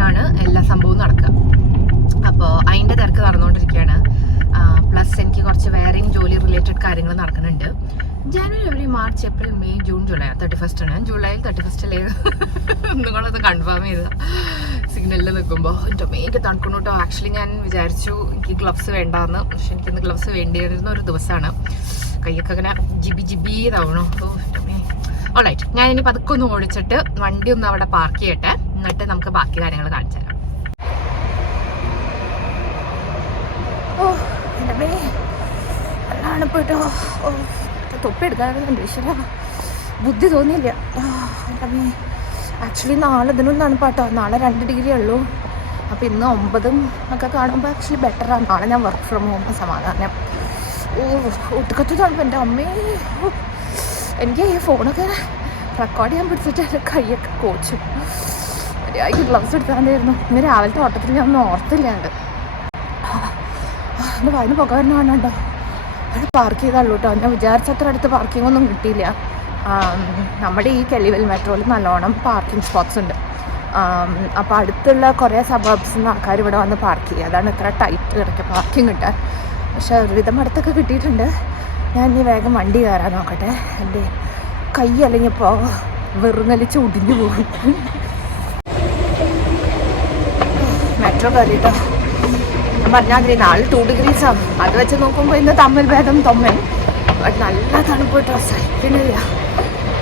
ആണ് എല്ലാ സംഭവവും നടക്കുക. അപ്പോൾ അതിൻ്റെ തിരക്ക് നടന്നുകൊണ്ടിരിക്കുകയാണ്. പ്ലസ് എനിക്ക് കുറച്ച് വേറെയും ജോലി റിലേറ്റഡ് കാര്യങ്ങൾ നടക്കുന്നുണ്ട്. ജനുവരി, ഫെബ്രുവരി, March, April, May, June, July 31st ആണ്. ജൂലൈയിൽ 31st നിങ്ങളത് കൺഫേം ചെയ്ത സിഗ്നലിൽ നിൽക്കുമ്പോൾ എൻ്റെ മെയ്ക്ക് തണുക്കുന്നു കേട്ടോ. ആക്ച്വലി ഞാൻ വിചാരിച്ചു എനിക്ക് ഗ്ലവ്സ് വേണ്ടാന്ന്. പക്ഷെ എനിക്കിന്ന് ഗ്ലവ്സ് വേണ്ടിയിരുന്ന ഒരു ദിവസമാണ്. കൈയൊക്കെ അങ്ങനെ ജിബി ഇതാവണോ. ഓ എൻ്റെ മേ. ഓൾറൈറ്റ്, ഞാൻ ഇനി പതുക്കെ ഒന്ന് ഓടിച്ചിട്ട് വണ്ടി ഒന്ന് അവിടെ പാർക്ക് ചെയ്യട്ടെ. എന്നിട്ട് നമുക്ക് ബാക്കി കാര്യങ്ങൾ കാണിച്ചു തരാം. ഓ എൻ്റെ നല്ലാണ് പോയിട്ടോ. ഓ തൊപ്പി എടുക്കാനുണ്ട്, ഈശ്വര ബുദ്ധി തോന്നിയില്ല. എൻ്റെ ആക്ച്വലി നാളെ ഇതിനൊന്നാണ് പാട്ടോ, നാളെ 2 ഡിഗ്രി ഉള്ളൂ. അപ്പോൾ ഇന്ന് 9 ഒക്കെ കാണുമ്പോൾ ആക്ച്വലി ബെറ്ററാണ്. നാളെ ഞാൻ വർക്ക് ഫ്രം ഹോം, സമാധാനം. ഓ ഒട്ടുക്കത്ത് തണുപ്പ് എൻ്റെ അമ്മേ. എനിക്ക് ഈ ഫോണൊക്കെ റെക്കോർഡ് ചെയ്യാൻ പിടിച്ചിട്ട് എൻ്റെ കൈയൊക്കെ കോച്ചു. മര്യാദയ്ക്ക് ഗ്ലൗസ് എടുത്താണ്ടായിരുന്നു. ഇന്ന് രാവിലത്തെ ഓട്ടത്തിൽ ഞാൻ ഒന്നും ഓർത്തില്ലാണ്ട്. എൻ്റെ വായന പുക വരുന്ന കാണണ്ടോ. അവിടെ പാർക്ക് ചെയ്താളൂ കേട്ടോ. ഞാൻ വിചാരിച്ചത്ര അടുത്ത് പാർക്കിംഗ് ഒന്നും കിട്ടിയില്ല. നമ്മുടെ ഈ കെളിവൽ മെട്രോയിൽ നല്ലോണം പാർക്കിംഗ് സ്പോട്ട്സ് ഉണ്ട്. അപ്പോൾ അടുത്തുള്ള കുറേ സബർബ്സിൽ നിന്ന് ആൾക്കാർ ഇവിടെ വന്ന് പാർക്ക് ചെയ്യുക. അതാണ് ഇത്ര ടൈറ്റ് കിടക്കുക പാർക്കിംഗ് കിട്ടാൻ. പക്ഷെ ഒരുവിധം അടുത്തൊക്കെ കിട്ടിയിട്ടുണ്ട്. ഞാൻ ഇനി വേഗം വണ്ടി കയറാൻ നോക്കട്ടെ. എൻ്റെ കൈ അല്ലെങ്കിൽ ഇപ്പോൾ വെറുങ്ങലിച്ച് ഒടിഞ്ഞു പോകും. മെട്രോ കയറിയിട്ടോ. ഞാൻ പറഞ്ഞാൽ 4 2 ഡിഗ്രീസാണ്. അത് വെച്ച് നോക്കുമ്പോൾ ഇന്ന് തമ്മിൽ ഭേദം തൊമ്മൻ. ബട്ട് നല്ല തണുപ്പ് കേട്ടോ, സഹിക്കണില്ല.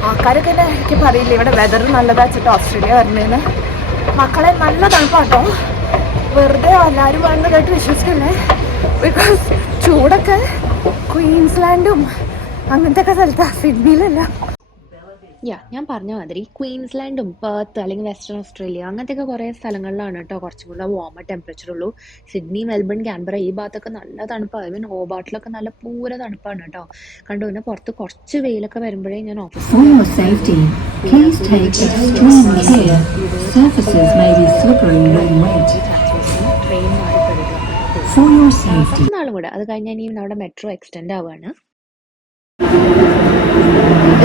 ആൾക്കാരൊക്കെ തന്നെ എനിക്ക് പറയില്ല ഇവിടെ വെതർ നല്ലതാ വെച്ചിട്ട് ഓസ്ട്രേലിയ വരുന്നതിന്. മക്കളെ നല്ല തണുപ്പാട്ടോ. വെറുതെ എല്ലാവരും വന്ന് കേട്ട് വിശ്വസിക്കല്ലേ. ബിക്കോസ് ചൂടൊക്കെ ക്വീൻസ്ലാൻഡും അങ്ങനത്തെ ഒക്കെ സ്ഥലത്താണ്, സിഡ്നിയിലല്ല. ഞാൻ പറഞ്ഞ മാതിരി ക്വീൻസ്ലാൻഡും പെർത്ത് അല്ലെങ്കിൽ വെസ്റ്റേൺ ഓസ്ട്രേലിയ അങ്ങനത്തെയൊക്കെ കുറേ സ്ഥലങ്ങളിലാണ് കേട്ടോ കുറച്ചും കൂടെ വാമർ ടെമ്പറേച്ചർ ഉള്ളൂ. സിഡ്നി, മെൽബൺ, ക്യാൻബറ ഈ ഭാഗത്തൊക്കെ നല്ല തണുപ്പാണ്. ഐ മീൻ ഹോബാർട്ടിലൊക്കെ നല്ല പൂര തണുപ്പാണ് കേട്ടോ. കണ്ടു പിന്നെ പുറത്ത് കുറച്ച് വെയിലൊക്കെ വരുമ്പോഴേ ഞാൻ ഓഫീസിൽ ട്രെയിൻ മാറിപ്പെടുക നാളും കൂടെ. അത് കഴിഞ്ഞാൽ ഇനി നമ്മുടെ മെട്രോ എക്സ്റ്റെൻഡ് ആവുകയാണ്.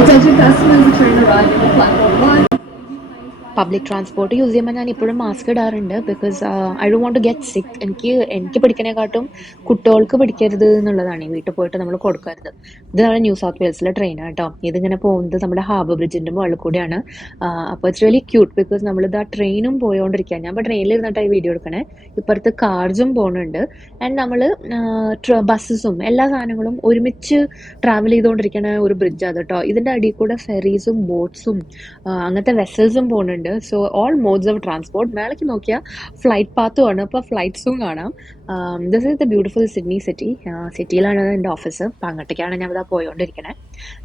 Attention customers, the train arrived at platform 1. Public transport use ചെയ്യുമ്പോൾ ഞാൻ ഇപ്പോഴും മാസ്ക് ഇടാറുണ്ട്. Because I don't want to get sick. എനിക്ക് പിടിക്കണേക്കാട്ടും കുട്ടികൾക്ക് പിടിക്കരുത് എന്നുള്ളതാണ്. ഈ വീട്ടിൽ പോയിട്ട് നമ്മൾ കൊടുക്കരുത്. ഇത് നമ്മുടെ ന്യൂ സൗത്ത് വെയിൽസിലെ ട്രെയിനാണ് കേട്ടോ. ഇതിങ്ങനെ പോകുന്നത് നമ്മുടെ ഹാർബർ ബ്രിഡ്ജിൻ്റെ മുകളിൽ കൂടിയാണ്. അപ്പോൾ ഇറ്റ്സ് റിയലി ക്യൂട്ട്. ബിക്കോസ് നമ്മളിത് ആ ട്രെയിനും പോയോണ്ടിരിക്കുക. ഞാൻ ഇപ്പോൾ ട്രെയിനിൽ ഇരുന്നിട്ടായി വീഡിയോ എടുക്കണേ. ഇപ്പുറത്ത് കാർസും പോകുന്നുണ്ട്. ആൻഡ് നമ്മൾ ബസ്സസും എല്ലാ സാധനങ്ങളും ഒരുമിച്ച് ട്രാവൽ ചെയ്തുകൊണ്ടിരിക്കണ ഒരു ബ്രിഡ്ജാണ് കേട്ടോ. ഇതിൻ്റെ അടിയിൽ കൂടെ ഫെറീസും ബോട്ട്സും അങ്ങനത്തെ വെസൽസും പോകുന്നുണ്ട്. So all modes of transport. മേളയ്ക്ക് നോക്കിയാൽ ഫ്ലൈറ്റ് പാത്തും ആണ്. അപ്പോൾ ഫ്ലൈറ്റ്സും കാണാം. This is the beautiful Sydney city. സിറ്റിയിലാണ് എൻ്റെ ഓഫീസ്. അപ്പം അങ്ങോട്ടേക്കാണ് ഞാൻ ഇതാ പോയോണ്ടിരിക്കണേ.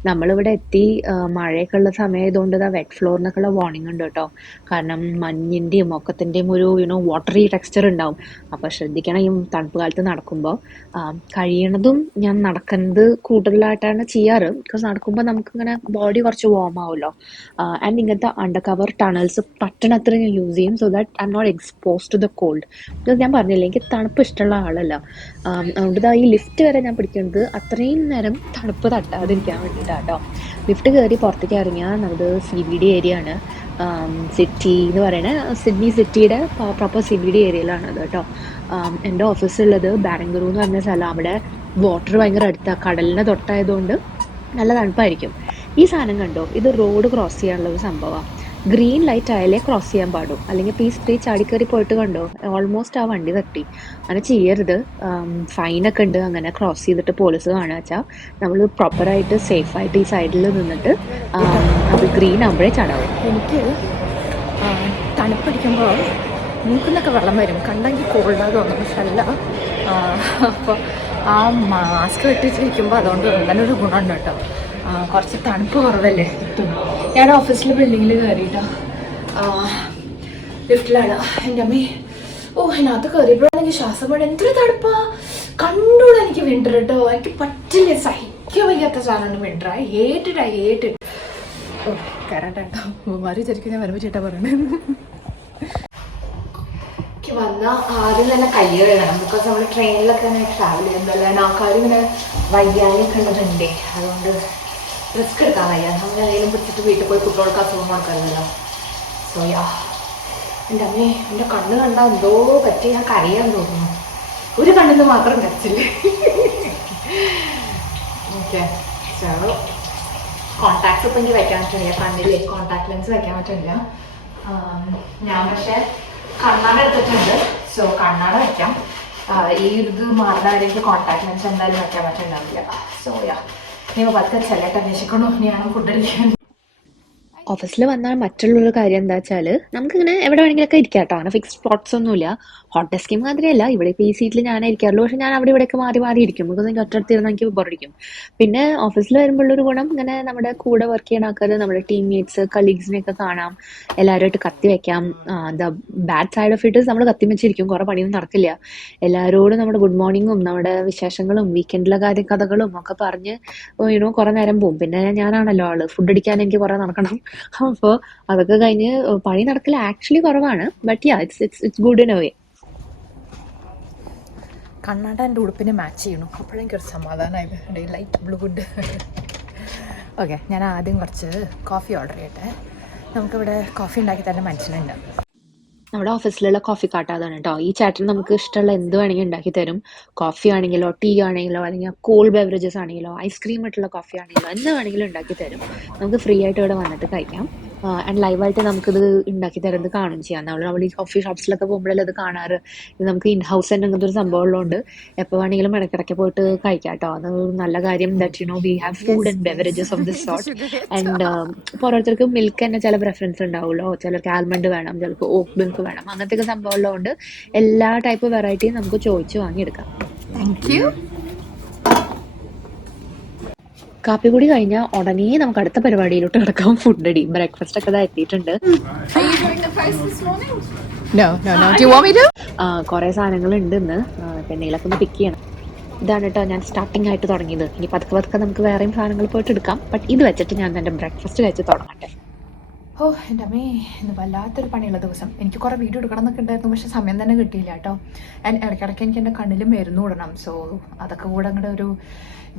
നമ്മളിവിടെ എത്തി. മഴയൊക്കെ ഉള്ള സമയമായതുകൊണ്ട് ഇതാ വെറ്റ് ഫ്ലോറിനൊക്കെയുള്ള വാർണിംഗ് ഉണ്ട് കേട്ടോ. കാരണം മഞ്ഞിൻ്റെയും ഒക്കത്തിൻ്റെയും ഒരു വാട്ടറി ടെക്സ്ചർ ഉണ്ടാവും. അപ്പോൾ ശ്രദ്ധിക്കണം ഈ തണുപ്പ് കാലത്ത് നടക്കുമ്പോൾ. കഴിയണതും ഞാൻ നടക്കുന്നത് കൂടുതലായിട്ടാണ് ചെയ്യാറ്. ബിക്കോസ് നടക്കുമ്പോൾ നമുക്കിങ്ങനെ ബോഡി കുറച്ച് വാം ആവുമല്ലോ. ആൻഡ് ഇങ്ങനത്തെ അണ്ടർ കവർ ടണൽസ് പറ്റണത്ര ഞാൻ യൂസ് ചെയ്യും. So that I M not expose to the cold. Because ഞാൻ പറഞ്ഞില്ലേ എനിക്ക് തണുപ്പ് ഇഷ്ടമുള്ള ആളല്ല. അതുകൊണ്ട് ഈ ലിഫ്റ്റ് വരെ ഞാൻ പിടിക്കുന്നത് അത്രയും നേരം തണുപ്പ് തട്ടാതിരിക്കാൻ വേണ്ടിയിട്ടാണ് കേട്ടോ. ലിഫ്റ്റ് കയറി പുറത്തേക്ക് ഇറങ്ങിയാൽ നമുക്ക് CBD ഏരിയ ആണ്. സിറ്റി എന്ന് പറയുന്നത് സിഡ്നി സിറ്റിയുടെ പ്രോപ്പർ CBD ഏരിയയിലാണ് അത് കേട്ടോ. എൻ്റെ ഓഫീസുള്ളത് ബാരംഗറു എന്ന് പറഞ്ഞ സ്ഥലം. അവിടെ വാട്ടർ ഭയങ്കര അടുത്താണ്, കടലിനെ തൊട്ടായതുകൊണ്ട് നല്ല തണുപ്പായിരിക്കും. ഈ സാധനം കണ്ടോ, ഇത് റോഡ് ക്രോസ് ചെയ്യാനുള്ള ഒരു സംഭവമാണ്. ഗ്രീൻ ലൈറ്റ് ആയാലേ ക്രോസ് ചെയ്യാൻ പാടും. അല്ലെങ്കിൽ പീസ് 3 ചാടിക്കറി പോയിട്ട് കണ്ടോ ഓൾമോസ്റ്റ് ആ വണ്ടി തട്ടി. അങ്ങനെ ചെയ്യരുത്. ഫൈനൊക്കെ ഉണ്ട് അങ്ങനെ ക്രോസ് ചെയ്തിട്ട് പോലീസ് കാണുക വെച്ചാൽ. നമ്മൾ പ്രോപ്പറായിട്ട് സേഫായിട്ട് ഈ സൈഡിൽ നിന്നിട്ട് അത് ഗ്രീൻ ആകുമ്പോഴേ ചാടാവും. എനിക്ക് തണുപ്പടിക്കുമ്പോൾ മൂക്കിന്നൊക്കെ വെള്ളം വരും. കണ്ടെങ്കിൽ കോൾഡാന്ന് തോന്നും, പക്ഷെ അല്ല. അപ്പോൾ ആ മാസ്ക് വെട്ടിച്ചിരിക്കുമ്പോൾ അതുകൊണ്ട് അങ്ങനെ ഒരു ഗുണമുണ്ട് കേട്ടോ. കുറച്ച് തണുപ്പ് കുറവല്ലേ. ഞാൻ ഓഫീസിലെ ബിൽഡിങ്ങിൽ കയറിയിട്ടോ. ലിഫ്റ്റിലാണ്. എൻ്റെ അമ്മേ, അതിനകത്ത് കയറിയപ്പോഴാണ് എനിക്ക് ശ്വാസം പോയി. എന്തൊരു തണുപ്പാ. കണ്ടൂടെ എനിക്ക് വിൻ്റർ കേട്ടോ. എനിക്ക് പറ്റില്ല, സഹിക്കാൻ വയ്യാത്ത സാധനമാണ് വിൻ്റർ. I hate. കയറട്ടെ കേട്ടോ. ഉമ്മാര് വിചാരിക്കും ഞാൻ വരുമ്പോൾ ചേട്ടാ പറയണേ. എനിക്ക് വന്നാൽ ആദ്യം തന്നെ കൈ കഴുകണം. ബിക്കോസ് നമ്മൾ ട്രെയിനിലൊക്കെ തന്നെ ട്രാവൽ ചെയ്യുമ്പോൾ ആൾക്കാർ ഇങ്ങനെ വയ്യാനൊക്കെ ഉള്ളതുണ്ടേ. അതുകൊണ്ട് റിസ്ക് എടുക്കാൻ വയ്യ. നമ്മൾ എന്തെങ്കിലും പിടിച്ചിട്ട് വീട്ടിൽ പോയി കുട്ടികൾക്ക് അസുഖം കൊടുക്കരുതല്ലോ. സോ എൻ്റെ അമ്മേ, എൻ്റെ കണ്ണ് കണ്ടാൽ എന്തോ പറ്റി ഞാൻ കരയാൻ തോന്നുന്നു. ഒരു കണ്ണിന്ന് മാത്രം കരച്ചില്ലേ. ഓക്കെ, സോ കോൺടാക്ട്സ് ഇപ്പം എനിക്ക് വയ്ക്കാൻ പറ്റില്ല. കണ്ണില്ലേ കോൺടാക്ട് ലെൻസ് വയ്ക്കാൻ പറ്റില്ല. ഞാൻ പക്ഷേ കണ്ണാട എടുത്തിട്ടുണ്ട്. സോ കണ്ണാട വയ്ക്കാം. ഈ ഇത് മാറുന്നവരേക്ക് കോൺടാക്ട് ലെൻസ് എന്തായാലും വയ്ക്കാൻ പറ്റുന്നുണ്ടാവില്ല. സോ നിങ്ങൾ പത്ത് ചെല്ലട്ട് അന്വേഷിക്കണോ ഞാൻ ഫുഡ് അടിക്കാൻ. ഓഫീസിൽ വന്നാൽ മറ്റുള്ളൊരു കാര്യം എന്താ വെച്ചാൽ നമുക്കിങ്ങനെ എവിടെ വേണമെങ്കിലൊക്കെ ഇരിക്കാം കേട്ടോ. അങ്ങനെ ഫിക്സ്ഡ് സ്പോട്ട്സ് ഒന്നുമില്ല. ഹോട്ട് ഡെസ്കിങ് മാതിരിയല്ല, ഇവിടെ ഇപ്പോൾ ഈ സീറ്റിൽ ഞാനേ ഇരിക്കാറുള്ളൂ. പക്ഷെ ഞാൻ അവിടെ ഇവിടെയൊക്കെ മാറി മാറി ഇരിക്കും. ബിക്കോസ് എനിക്ക് ഒറ്റടുത്ത് ഇരുന്ന് എനിക്ക് ബോറടിക്കും. പിന്നെ ഓഫീസിൽ വരുമ്പോഴൊരു ഗുണം, ഇങ്ങനെ നമ്മുടെ കൂടെ വർക്ക് ചെയ്യുന്ന ആൾക്കാർ, നമ്മുടെ ടീംമേറ്റ്സ്, കളീഗ്സിനെയൊക്കെ കാണാം, എല്ലാവരുമായിട്ട് കത്തി വെക്കാം. The bad side of it നമ്മൾ കത്തി വെച്ചിരിക്കും, കുറെ പണിയൊന്നും നടക്കില്ല. എല്ലാവരോടും നമ്മുടെ ഗുഡ് മോർണിംഗും നമ്മുടെ വിശേഷങ്ങളും വീക്കെൻഡിലെ കഥകളും ഒക്കെ പറഞ്ഞ് കുറെ നേരം പോകും. പിന്നെ ഞാനാണല്ലോ ആള്, ഫുഡ് അടിക്കാൻ എനിക്ക് കുറെ നടക്കണം. അപ്പോൾ അതൊക്കെ കഴിഞ്ഞ് പണി നടക്കൽ ആക്ച്വലി കുറവാണ്. But ya, it's good in a way. കണ്ണാട എൻ്റെ ഉടുപ്പിനെ മാച്ച് ചെയ്യണു, അപ്പോഴെനിക്കൊരു സമാധാനമായത്. ലൈറ്റ് ബ്ലൂ ഉണ്ട്. ഓക്കെ, ഞാൻ ആദ്യം കുറച്ച് കോഫി ഓർഡർ ചെയ്യട്ടെ. നമുക്കിവിടെ കോഫി ഉണ്ടാക്കി തരുന്ന മനുഷ്യനുണ്ട്. നമ്മുടെ ഓഫീസിലുള്ള കോഫി കാർട്ട് അതാണ് കേട്ടോ. ഈ ചേട്ടൻ നമുക്ക് ഇഷ്ടമുള്ള എന്ത് വേണമെങ്കിൽ ഉണ്ടാക്കി തരും. കോഫി ആണെങ്കിലോ ടീ ആണെങ്കിലോ അല്ലെങ്കിൽ കോൾഡ് ബെവറേജസ് ആണെങ്കിലോ ഐസ്ക്രീം ആയിട്ടുള്ള കോഫി ആണെങ്കിലോ എന്ത് വേണമെങ്കിലും ഉണ്ടാക്കി തരും. നമുക്ക് ഫ്രീ ആയിട്ട് ഇവിടെ വന്നിട്ട് കഴിക്കാം. ആൻഡ് ലൈവായിട്ട് നമുക്കിത് ഉണ്ടാക്കി തരുന്നത് കാണും ചെയ്യാം. നമ്മൾ ഈ കോഫി ഷോപ്സിലൊക്കെ പോകുമ്പോഴല്ലേ ഇത് കാണാറ്. ഇത് നമുക്ക് ഇൻ ഹൗസ് തന്നെ അങ്ങനത്തെ ഒരു സംഭവം ഉള്ളതുകൊണ്ട് എപ്പോൾ വേണമെങ്കിലും ഇടയ്ക്കിടയ്ക്ക് പോയിട്ട് കഴിക്കാം കേട്ടോ. അത് നല്ല കാര്യം. That we have food and beverages of this sort. And ഇപ്പോൾ ഓരോരുത്തർക്ക് മിൽക്ക് തന്നെ ചില പ്രിഫറൻസ് ഉണ്ടാവുമല്ലോ. ചിലർക്ക് ആൽമണ്ട് വേണം, ചിലർക്ക് ഓക്ക് മിൽക്ക് വേണം, അങ്ങനത്തെ സംഭവം ഉള്ളതുകൊണ്ട് എല്ലാ ടൈപ്പ് വെറൈറ്റിയും നമുക്ക് ചോദിച്ച് വാങ്ങിയെടുക്കാം. Thank you. കാപ്പി കൂടി കഴിഞ്ഞാൽ ഉടനെ നമുക്ക് അടുത്ത പരിപാടിയിലോട്ട് കിടക്കാം. ഫുഡ് അടി. ബ്രേക്ക്ഫാസ്റ്റ് ഒക്കെ എത്തിയിട്ടുണ്ട്. കുറെ സാധനങ്ങൾ ഉണ്ട് ഇന്ന്. എന്തെങ്കിലുമൊക്കെ ഒന്ന് പിക്ക് ചെയ്യണം. ഇതാണ് കേട്ടോ ഞാൻ സ്റ്റാർട്ടിംഗ് ആയിട്ട് തുടങ്ങിയത്. ഇനി പതുക്കെ പതുക്കെ നമുക്ക് വേറെയും സാധനങ്ങൾ പോയിട്ട് എടുക്കാം. ബട്ട് ഇത് വെച്ചിട്ട് ഞാൻ എൻ്റെ ബ്രേക്ക്ഫാസ്റ്റ് കഴിച്ച് തുടങ്ങട്ടെ. എൻ്റെ അമ്മേ, ഇന്ന് വല്ലാത്തൊരു പണിയുള്ള ദിവസം. എനിക്ക് കുറേ വീഡിയോ എടുക്കണം എന്നൊക്കെ ഉണ്ടായിരുന്നു, പക്ഷെ സമയം തന്നെ കിട്ടിയില്ല കേട്ടോ. ഇടയ്ക്കിടയ്ക്ക് എനിക്ക് എൻ്റെ കണ്ണിൽ മരുന്ന് വിടണം. സോ അതൊക്കെ കൂടെ അങ്ങോട്ട് ഒരു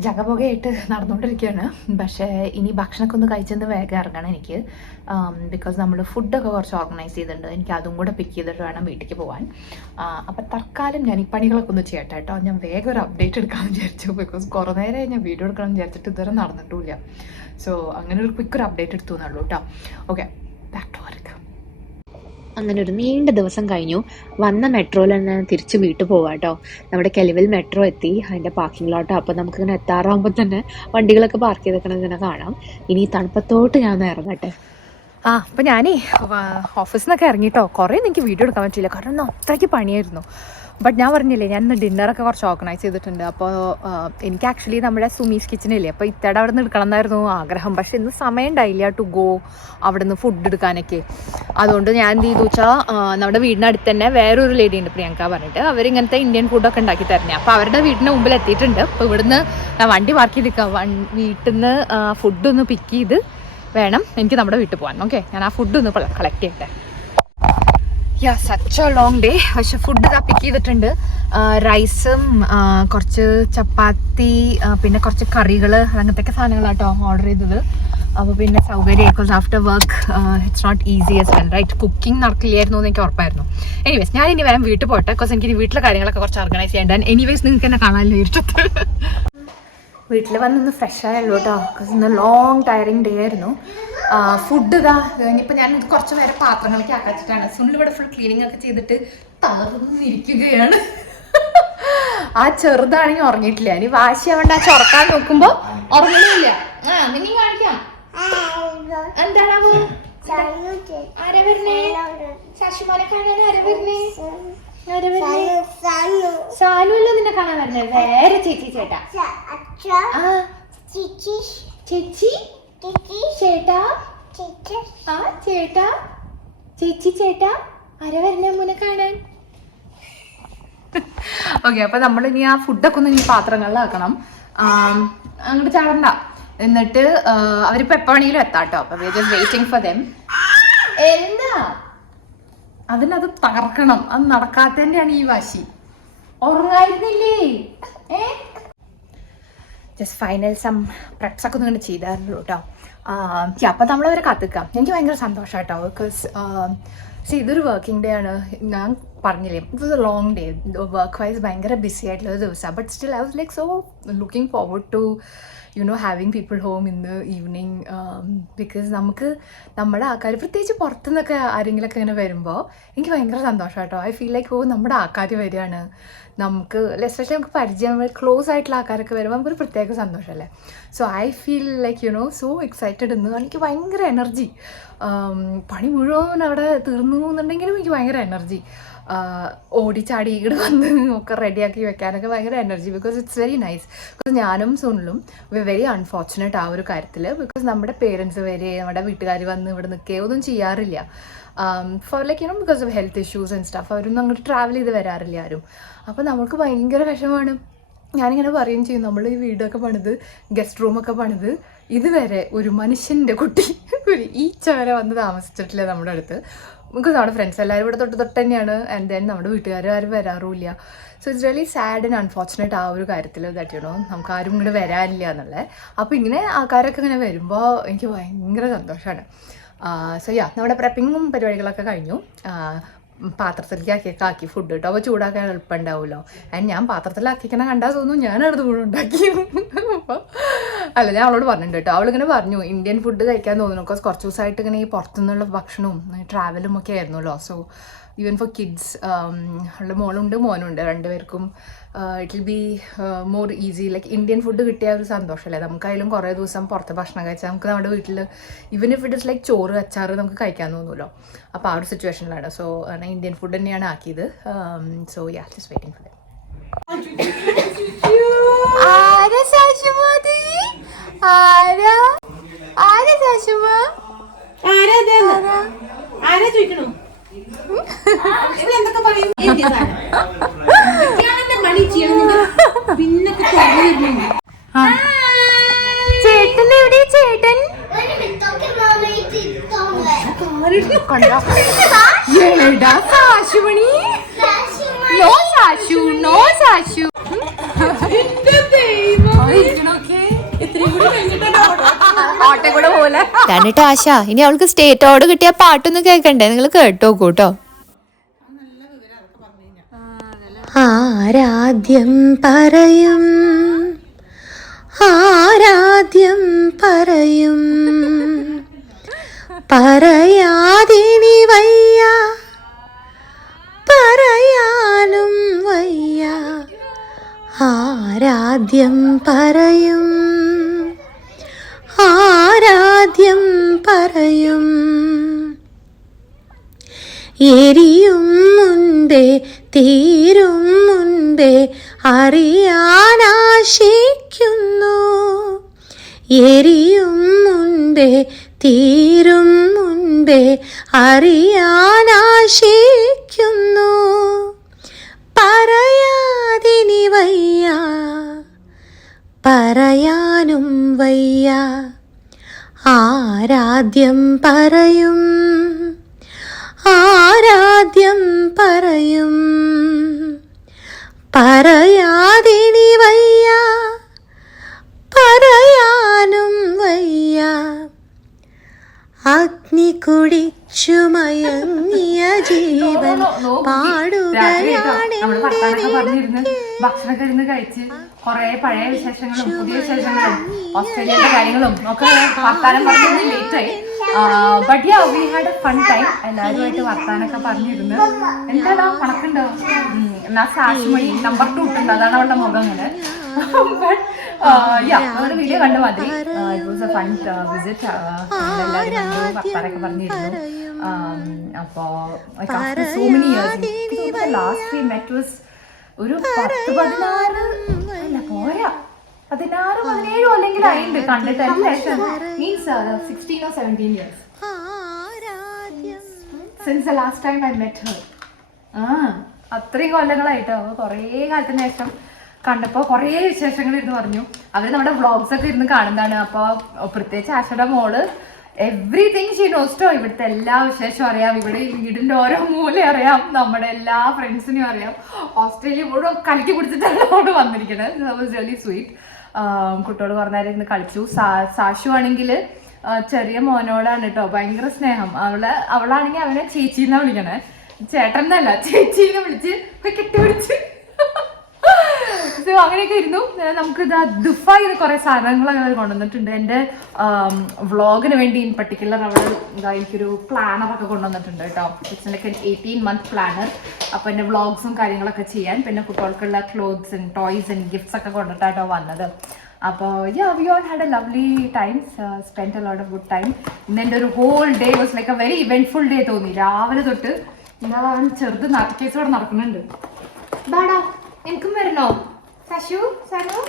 ജഗപുകയായിട്ട് നടന്നുകൊണ്ടിരിക്കുകയാണ്. പക്ഷേ ഇനി ഭക്ഷണമൊക്കെ ഒന്ന് കഴിച്ചെന്ന് വേഗം ഇറങ്ങണം എനിക്ക്. ബിക്കോസ് നമ്മൾ ഫുഡൊക്കെ കുറച്ച് ഓർഗനൈസ് ചെയ്തിട്ടുണ്ട്. എനിക്ക് അതും കൂടെ പിക്ക് ചെയ്തിട്ട് വേണം വീട്ടിലേക്ക് പോകാൻ. അപ്പം തൽക്കാലം ഞാൻ ഈ പണികളൊക്കെ ഒന്ന് ചെയ്യട്ടെ കേട്ടോ. ഞാൻ വേഗം ഒരു അപ്ഡേറ്റ് എടുക്കാമെന്ന് വിചാരിച്ചു. ബിക്കോസ് കുറേ നേരമായി ഞാൻ വീഡിയോ എടുക്കണം എന്ന് വിചാരിച്ചിട്ട് ഇതുവരെ നടന്നിട്ടില്ല. സോ അങ്ങനെ ഒരു ക്വിക്ക് ഒരു അപ്ഡേറ്റ് എടുത്തു എന്നുള്ളൂ കേട്ടോ. Okay, back to work. അങ്ങനെ ഒരു നീണ്ട ദിവസം കഴിഞ്ഞു. വന്ന മെട്രോയിൽ തന്നെ തിരിച്ച് വീട്ടിൽ പോവാം കേട്ടോ. നമ്മുടെ കെലിവിൽ മെട്രോ എത്തി, അതിൻ്റെ പാർക്കിംഗ് ലോട്ട്. അപ്പോൾ നമുക്കിങ്ങനെ എത്താറാകുമ്പോൾ തന്നെ വണ്ടികളൊക്കെ പാർക്ക് ചെയ്തേക്കണത് ഇങ്ങനെ കാണാം. ഇനി തണുപ്പത്തോട്ട് ഞാൻ ഇറങ്ങട്ടെ. അപ്പം ഞാനേ ഓഫീസിൽ നിന്നൊക്കെ ഇറങ്ങിയിട്ടോ. കുറേ എനിക്ക് വീഡിയോ എടുക്കാൻ പറ്റില്ല, കാരണം ഇന്ന് അത്രയ്ക്ക് പണിയായിരുന്നു. ബട്ട് ഞാൻ പറഞ്ഞില്ലേ, ഞാൻ ഇന്ന് ഡിന്നറൊക്കെ കുറച്ച് ഓർഗനൈസ് ചെയ്തിട്ടുണ്ട്. അപ്പോൾ എനിക്ക് ആക്ച്വലി നമ്മുടെ സുമീസ് കിച്ചണില്ലേ, അപ്പോൾ ഇത്തടെ അവിടെ നിന്ന് എടുക്കണം എന്നായിരുന്നു ആഗ്രഹം. പക്ഷെ ഇന്ന് സമയം ഉണ്ടായില്ല ടു ഗോ അവിടെ നിന്ന് ഫുഡ് എടുക്കാനൊക്കെ. അതുകൊണ്ട് ഞാൻ എന്ത് ചെയ്തു വെച്ചാൽ, നമ്മുടെ വീടിനടുത്ത് തന്നെ വേറൊരു ലേഡി ഉണ്ട്, പ്രിയങ്ക പറഞ്ഞിട്ട്. അവരിങ്ങനത്തെ ഇന്ത്യൻ ഫുഡൊക്കെ ഉണ്ടാക്കി തരുന്നത്. അപ്പോൾ അവരുടെ വീടിന് മുമ്പിൽ എത്തിയിട്ടുണ്ട്. അപ്പോൾ ഇവിടുന്ന് വണ്ടി പാർക്ക് ചെയ്തിരിക്കുക. വീട്ടിൽ നിന്ന് ഫുഡൊന്ന് പിക്ക് ചെയ്ത് വേണം എനിക്ക് നമ്മുടെ വീട്ടിൽ പോകാൻ. ഓക്കെ, ഞാൻ ആ ഫുഡൊന്ന് കളക്ട് ചെയ്യട്ടെ. യാ, സച്ച് എ ലോങ് ഡേ. പക്ഷെ ഫുഡ് ഇതാ പിക്ക് ചെയ്തിട്ടുണ്ട്. റൈസും കുറച്ച് ചപ്പാത്തി, പിന്നെ കുറച്ച് കറികൾ, അങ്ങനത്തെ സാധനങ്ങളാട്ടോ ഓർഡർ ചെയ്തത്. അപ്പോൾ പിന്നെ സൗകര്യം, because after work it's not easy as well, right? Cooking നടക്കില്ലായിരുന്നു എന്ന് എനിക്ക് ഉറപ്പായിരുന്നു. എനിവേസ് ഞാൻ ഇനി വേഗം വീട്ടിൽ പോട്ടെ, ബിക്കോസ് എനിക്ക് വീട്ടിലെ കാര്യങ്ങളൊക്കെ കുറച്ച് ഓർഗനൈസ് ചെയ്യേണ്ടത്. എനിവേസ് നിങ്ങൾക്ക് എന്നെ കാണാമല്ലോ ഇരുട്ടത്ത്. വീട്ടിൽ വന്നൊന്ന് ഫ്രഷ് ആയുള്ളൂ കേട്ടോ, ബിക്കോസ് ഇന്ന് ലോങ് ടയറിങ് ഡേ ആയിരുന്നു. ഫുഡ് ഇതാ ഇനിയിപ്പോൾ ഞാൻ കുറച്ച് നേരം പാത്രങ്ങളൊക്കെ ആക്കാച്ചിട്ടാണ്. സുനിൽ ഇവിടെ ഫുൾ ക്ലീനിങ് ഒക്കെ ചെയ്തിട്ട് തളർന്നിരിക്കുകയാണ്. ആ ചെറുതാണെങ്കിൽ ഉറങ്ങിയിട്ടില്ല. ഇനി വാശിയാവണ്ട, ആ ചൊറക്കാൻ നോക്കുമ്പോൾ ഉറങ്ങുന്നില്ല. നിന്നെ കാണിക്കാം. എന്താണാവോ? ആരാ വരുന്നേ? ശശിമാനെ കാണാൻ ആരാ വരുന്നേ? സാനുവല്ലോ നിന്നെ കാണാൻ വരുന്നേ? വേറെ ചേച്ചി ചേട്ടാ. ചേച്ചി ചേട്ടാ. ആ ചേട്ടാ, ചേച്ചി ചേട്ടാ. ആരാ വരുന്നേ അമ്മൂനെ കാണാൻ? ഓക്കെ, അപ്പൊ നമ്മളിനി ആ ഫുഡൊക്കെ ഒന്ന് ഇനി പാത്രങ്ങളിലാക്കണം. അങ്ങോട്ട് ചാടണ്ട. എന്നിട്ട് അവരിപ്പോൾ എപ്പോൾ വേണമെങ്കിലും എത്താം കേട്ടോ. അപ്പോൾ we just waiting for them. എന്താ അതിനത് തകർക്കണം, അത് നടക്കാത്തതിൻ്റെയാണ് ഈ വാശി. ഉറങ്ങായിരുന്നില്ലേ? ജസ്റ്റ് ഫൈനൽ സം പ്രെപ്സ് ഒക്കെ ഒന്ന് ചെയ്തായിരുന്നു കേട്ടോ. അപ്പം നമ്മളവരെ കാത്തിക്കാം. എനിക്ക് ഭയങ്കര സന്തോഷം കേട്ടോ, ബിക്കോസ് പക്ഷേ ഇതൊരു വർക്കിംഗ് ഡേ ആണ്. ഞാൻ പറഞ്ഞില്ലേ, it was a long day. Work wise ഭയങ്കര ബിസി ആയിട്ടുള്ള ഒരു ദിവസമാണ്. But still I was like so looking forward to having people home in the evening. Because നമുക്ക് നമ്മുടെ ആൾക്കാർ, പ്രത്യേകിച്ച് പുറത്തുനിന്നൊക്കെ ആരെങ്കിലുമൊക്കെ ഇങ്ങനെ വരുമ്പോൾ എനിക്ക് ഭയങ്കര സന്തോഷം കേട്ടോ. ഐ ഫീൽ ലൈക്ക് നമ്മുടെ ആൾക്കാർ വരികയാണ്. നമുക്ക് എസ്പെഷ്യലി നമുക്ക് പരിചയം ക്ലോസ് ആയിട്ടുള്ള ആൾക്കാരൊക്കെ വരുമ്പോൾ നമുക്കൊരു പ്രത്യേക സന്തോഷമല്ലേ. So I feel like so excited എന്ന്. എനിക്ക് ഭയങ്കര എനർജി. പണി മുഴുവൻ അവിടെ തീർന്നു എന്നുണ്ടെങ്കിലും എനിക്ക് ഭയങ്കര എനർജി. ഓടിച്ചാടി ഇവിടെ വന്ന് ഒക്കെ റെഡിയാക്കി വെക്കാനൊക്കെ ഭയങ്കര energy. Because it's very nice. Because ഞാനും സുനിലും വെരി അൺഫോർച്ചുനേറ്റ് ആ ഒരു കാര്യത്തിൽ. ബിക്കോസ് നമ്മുടെ പേരൻസ് വരെ നമ്മുടെ വീട്ടുകാർ വന്ന് ഇവിടെ നിൽക്കുകയോ ഒന്നും ചെയ്യാറില്ല. For like because of health issues and stuff. അവരൊന്നും അങ്ങോട്ട് ട്രാവൽ ചെയ്ത് വരാറില്ല ആരും. അപ്പോൾ നമുക്ക് ഭയങ്കര വിഷമമാണ്. ഞാനിങ്ങനെ പറയുകയും ചെയ്യും, നമ്മൾ ഈ വീടൊക്കെ പണിത് ഗസ്റ്റ് റൂമൊക്കെ പണിത് ഇതുവരെ ഒരു മനുഷ്യൻ്റെ കുട്ടി ഒരു ഈച്ച വരെ വന്ന് താമസിച്ചിട്ടില്ല നമ്മുടെ അടുത്ത്. ബിക്കോസ് നമ്മുടെ ഫ്രണ്ട്സ് എല്ലാവരും ഇവിടെ തൊട്ട് തന്നെയാണ്. ആൻഡ് ദെൻ നമ്മുടെ വീട്ടുകാർ ആരും വരാറുമില്ല. So it's really sad and unfortunate ആ ഒരു കാര്യത്തിൽ ദാറ്റ് നമുക്ക് ആരും ഇങ്ങോട്ട് വരാനില്ല എന്നുള്ളത്. അപ്പോൾ ഇങ്ങനെ ആൾക്കാരൊക്കെ ഇങ്ങനെ വരുമ്പോൾ എനിക്ക് ഭയങ്കര സന്തോഷമാണ്. സോ നമ്മുടെ പ്രെപ്പിങ്ങും പരിപാടികളൊക്കെ കഴിഞ്ഞു. പാത്രത്തിലേക്കൊക്കെ ആക്കി ഫുഡ് കേട്ടോ. അപ്പോൾ ചൂടാക്കാൻ എളുപ്പമുണ്ടാവുമല്ലോ. ആൻഡ് ഞാൻ പാത്രത്തിലാക്കിക്കണ കണ്ടാൽ തോന്നുന്നു ഞാനത് മുഴുവൻ ഉണ്ടാക്കി. അപ്പോൾ അല്ല, ഞാൻ അവളോട് പറഞ്ഞിട്ടുണ്ട് കേട്ടോ. അവളിങ്ങനെ പറഞ്ഞു ഇന്ത്യൻ ഫുഡ് കഴിക്കാൻ തോന്നുന്നു. ബിക്കോസ് കുറച്ച് ദിവസമായിട്ട് ഇങ്ങനെ ഈ പുറത്തുനിന്നുള്ള ഭക്ഷണവും ട്രാവലും ഒക്കെ ആയിരുന്നല്ലോ. സോ ഈവൻ ഫോർ കിഡ്സ്, അവളുടെ മോളുണ്ട് മോനുണ്ട്, രണ്ടുപേർക്കും it will be more easy. Like Indian food കിട്ടിയ ഒരു സന്തോഷമല്ലേ നമുക്കായാലും. കുറേ ദിവസം പുറത്ത് ഭക്ഷണം കഴിച്ചാൽ നമുക്ക് നമ്മുടെ വീട്ടിൽ even if it is like ചോറ് അച്ചാറ് നമുക്ക് കഴിക്കാൻ തോന്നുമല്ലോ. അപ്പോൾ ആ ഒരു സിറ്റുവേഷനിലാണ്. സോ ഇന്ത്യൻ ഫുഡ് തന്നെയാണ് ആക്കിയത്. So just waiting for that. ചേട്ടൻ എവിടെ? ചേട്ടൻ സാശുമണി. No സാശു, no സാശു. എന്നിട്ട് ആശ, ഇനി അവൾക്ക് സ്റ്റേറ്റ് അവാർഡ് കിട്ടിയ പാട്ടൊന്നും കേൾക്കണ്ടേ? നിങ്ങൾ കേട്ടോക്കൂ കേട്ടോ. ആരാധ്യം പറയും, ആരാധ്യം പറയും, പറയാതിനി വയ്യ, പറയാനും വയ്യ. ആരാധ്യം പറയും, ആരാധ്യം പറയും. എരിയും മുൻപേ തീരും മുൻപേ അറിയാനാശിക്കുന്നു. എരിയും മുൻപേ തീരും മുൻപേ അറിയാനാശിക്കുന്നു. പറയാതിനി വയ്യ, പറയാനും വയ്യ. ആരാധ്യം പറയും, ആരാധ്യം പറയും, പറയാതിനി വയ്യ, പറയാനും വയ്യ. അഗ്നി കുടിച്ചു മയങ്ങിയ ജീവൻ പാടുകയാണ്. ഭക്ഷണമൊക്കെ ഇരുന്ന് കഴിച്ച് കുറെ പഴയ വിശേഷങ്ങളും പുതിയ വിശേഷങ്ങളും ഓസ്ട്രേലിയയുടെ കാര്യങ്ങളും ഒക്കെ വർത്താനം പറഞ്ഞ് ലേറ്റായി. But we had A fun time. എല്ലാവരുമായിട്ട് വർത്താനൊക്കെ പറഞ്ഞിരുന്നു. എന്താടാ കണക്കുണ്ടോ? എന്നാ സാശുമണി നമ്പർ 2 ഇട്ടുണ്ട്, അതാണ് അവളുടെ മുഖം അങ്ങനെ. ബട്ട് ഒരു വീഡിയോ കണ്ടു മതി. It was A fun visit. എല്ലാവരും കണ്ടു, വർത്താനൊക്കെ പറഞ്ഞിരുന്നു. അപ്പോ so many years. Last we met was ഒരു 10-14 അല്ല പോരാ 16-17 അല്ലെങ്കിൽ ആയിണ്ട് കണ്ടിട്ട്. Means 16 or 17 years since the last time I met her. അത്രയും കൊല്ലങ്ങളായിട്ടോ. കുറേ കാലത്തിന് ശേഷം കണ്ടപ്പോൾ കുറേ വിശേഷങ്ങൾ ഇരുന്ന് പറഞ്ഞു. അവർ നമ്മുടെ വ്ളോഗ്സ് ഒക്കെ ഇരുന്ന് കാണുന്നതാണ്. അപ്പോൾ പ്രത്യേകിച്ച് ആശയുടെ മോള് എവ്രിതിങ് ഷീ നോസ്. ഇവിടുത്തെ എല്ലാ വിശേഷവും അറിയാം. ഇവിടെ വീടിൻ്റെ ഓരോ മൂല അറിയാം. നമ്മുടെ എല്ലാ ഫ്രണ്ട്സിനെയും അറിയാം. ഓസ്ട്രേലിയ മുഴുവൻ കലക്കി പിടിച്ചിട്ടാണ് അവിടെ വന്നിരിക്കുന്നത്. That was really sweet. കുട്ടിയോട് കുറേ നേരം ഇരുന്ന് കളിച്ചു. സാഷു ആണെങ്കിൽ ചെറിയ മോനോടാണ് കേട്ടോ ഭയങ്കര സ്നേഹം. അവളാണെങ്കിൽ അവനെ ചേച്ചിന്നാ വിളിക്കണേ, ചേട്ടൻ എന്നല്ല ചേച്ചീനെ വിളിച്ച് കെട്ടിപ്പിടിച്ച്. സോ അങ്ങനെയൊക്കെ ഇരുന്നു. നമുക്ക് ഇതാ ദുഫായി കുറെ സാധനങ്ങളൊക്കെ കൊണ്ടുവന്നിട്ടുണ്ട്. എൻ്റെ വ്ളോഗിന് വേണ്ടി ഇൻ പർട്ടിക്കുലർ അവൾ ഇതാ എനിക്കൊരു പ്ലാനറൊക്കെ കൊണ്ടുവന്നിട്ടുണ്ട് കേട്ടോ. It's like 18-month planner. അപ്പോൾ എൻ്റെ വ്ളോഗ്സും കാര്യങ്ങളൊക്കെ ചെയ്യാൻ, പിന്നെ കുട്ടികൾക്കുള്ള clothes and toys and gifts ഒക്കെ കൊണ്ടിട്ടാട്ടോ വന്നത്. അപ്പോൾ we all had a lovely times, spend a lot of good time. ഇന്ന് എൻ്റെ ഒരു whole day was like a very eventful day തോന്നി. രാവിലെ തൊട്ട് എന്താ ചെറുത് കേസോടെ നടക്കുന്നുണ്ട്. ബാടാ എനിക്കും വരണോ സശു Sanu?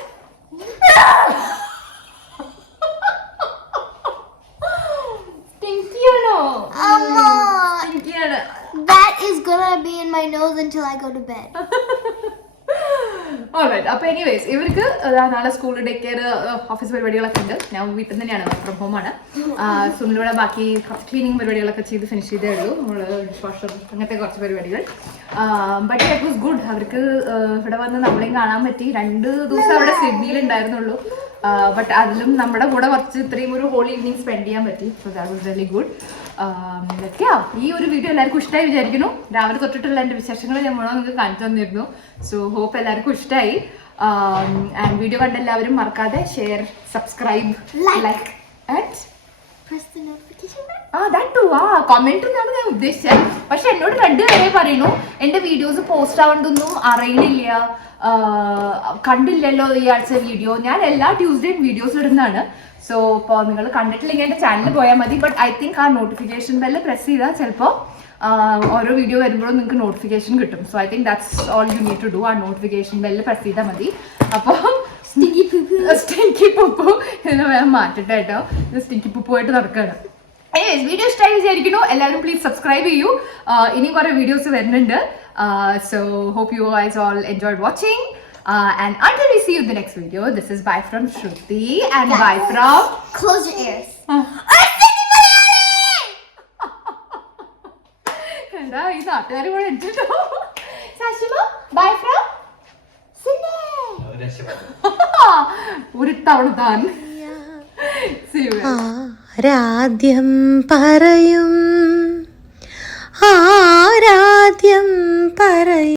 That is gonna be in my nose until I go to bed. അപ്പൊ എനിവേസ് ഇവർക്ക് നാളെ സ്കൂൾ ഡേ കെയർ ഓഫീസ് പരിപാടികളൊക്കെ ഉണ്ട്. ഞാൻ വീട്ടിൽ നിന്ന് തന്നെയാണ്, വർക്ക് ഫ്രം ഹോം ആണ്. സുനിലൂടെ ബാക്കി ക്ലീനിങ് പരിപാടികളൊക്കെ ചെയ്ത് ഫിനിഷ് ചെയ്തേ ഉള്ളൂ. നമ്മള് ഡിഷ് വാഷർ അങ്ങനത്തെ കുറച്ച് പരിപാടികൾ. But it was good. അവർക്ക് ഇവിടെ വന്ന് നമ്മളെയും കാണാൻ പറ്റി. 2 ദിവസം അവിടെ സിഡ്നിയിൽ ഉണ്ടായിരുന്നുള്ളൂ. ബട്ട് അതിലും നമ്മുടെ കൂടെ കുറച്ച് ഇത്രയും ഒരു ഹോൾ ഈവനിങ് സ്പെൻഡ് ചെയ്യാൻ പറ്റി. So that was really good. ഈ ഒരു വീഡിയോ എല്ലാവർക്കും ഇഷ്ടമായി വിചാരിക്കുന്നു. രാവിലെ തൊട്ടിട്ടുള്ള എൻ്റെ വിശേഷങ്ങൾ ഞാൻ മുഴുവൻ നിങ്ങൾക്ക് കാണിച്ചു തന്നിരുന്നു. സോ ഹോപ്പ് എല്ലാവർക്കും ഇഷ്ടമായി. ആൻഡ് വീഡിയോ കണ്ട എല്ലാവരും മറക്കാതെ share, subscribe, like and Press the notification bell. Comment എന്നാണ് ഞാൻ ഉദ്ദേശിച്ചത്. പക്ഷെ എന്നോട് 2 പേരെ പറയുന്നു എൻ്റെ വീഡിയോസ് പോസ്റ്റ് ആവേണ്ടതൊന്നും അറിയണില്ല, കണ്ടില്ലല്ലോ ഈ ആഴ്ച വീഡിയോ. ഞാൻ എല്ലാ ട്യൂസ്ഡേയും വീഡിയോസ് ഇടുന്നതാണ്. സോ ഇപ്പോൾ നിങ്ങൾ കണ്ടിട്ടില്ലെങ്കിൽ എൻ്റെ ചാനൽ പോയാൽ മതി. ബട്ട് ഐ തിങ്ക് ആ നോട്ടിഫിക്കേഷൻ ബെല്ല് പ്രസ് ചെയ്താൽ ചിലപ്പോൾ ഓരോ വീഡിയോ വരുമ്പോഴും നിങ്ങൾക്ക് നോട്ടിഫിക്കേഷൻ കിട്ടും. So I think that's all you need to do. ആ നോട്ടിഫിക്കേഷൻ ബെല്ല് പ്രസ് ചെയ്താൽ മതി. അപ്പോൾ സ്റ്റിങ്കി പുപ്പു എന്ന് വേണം മാറ്റട്ടെ കേട്ടോ. ഇത് സ്റ്റിങ്കി പുപ്പു ആയിട്ട് നടക്കുകയാണ്. വീഡിയോ ഇഷ്ടമായി വിചാരിക്കുന്നു. എല്ലാവരും പ്ലീസ് സബ്സ്ക്രൈബ് ചെയ്യൂ. ഇനിയും കുറേ വീഡിയോസ് വരുന്നുണ്ട്. So hope you guys all enjoyed watching. And until we see you in the next video, this is bye from Shruti and bye from... Close your ears. എന്താ ഈ നാട്ടുകാർ കൂടെ ഇട്ടിട്ടോ. സാഷിമ bye from Sydney. ഒരു തവണ താൻ. See you guys. ആരാധ്യം പറയും, ആരാധ്യം പറയും.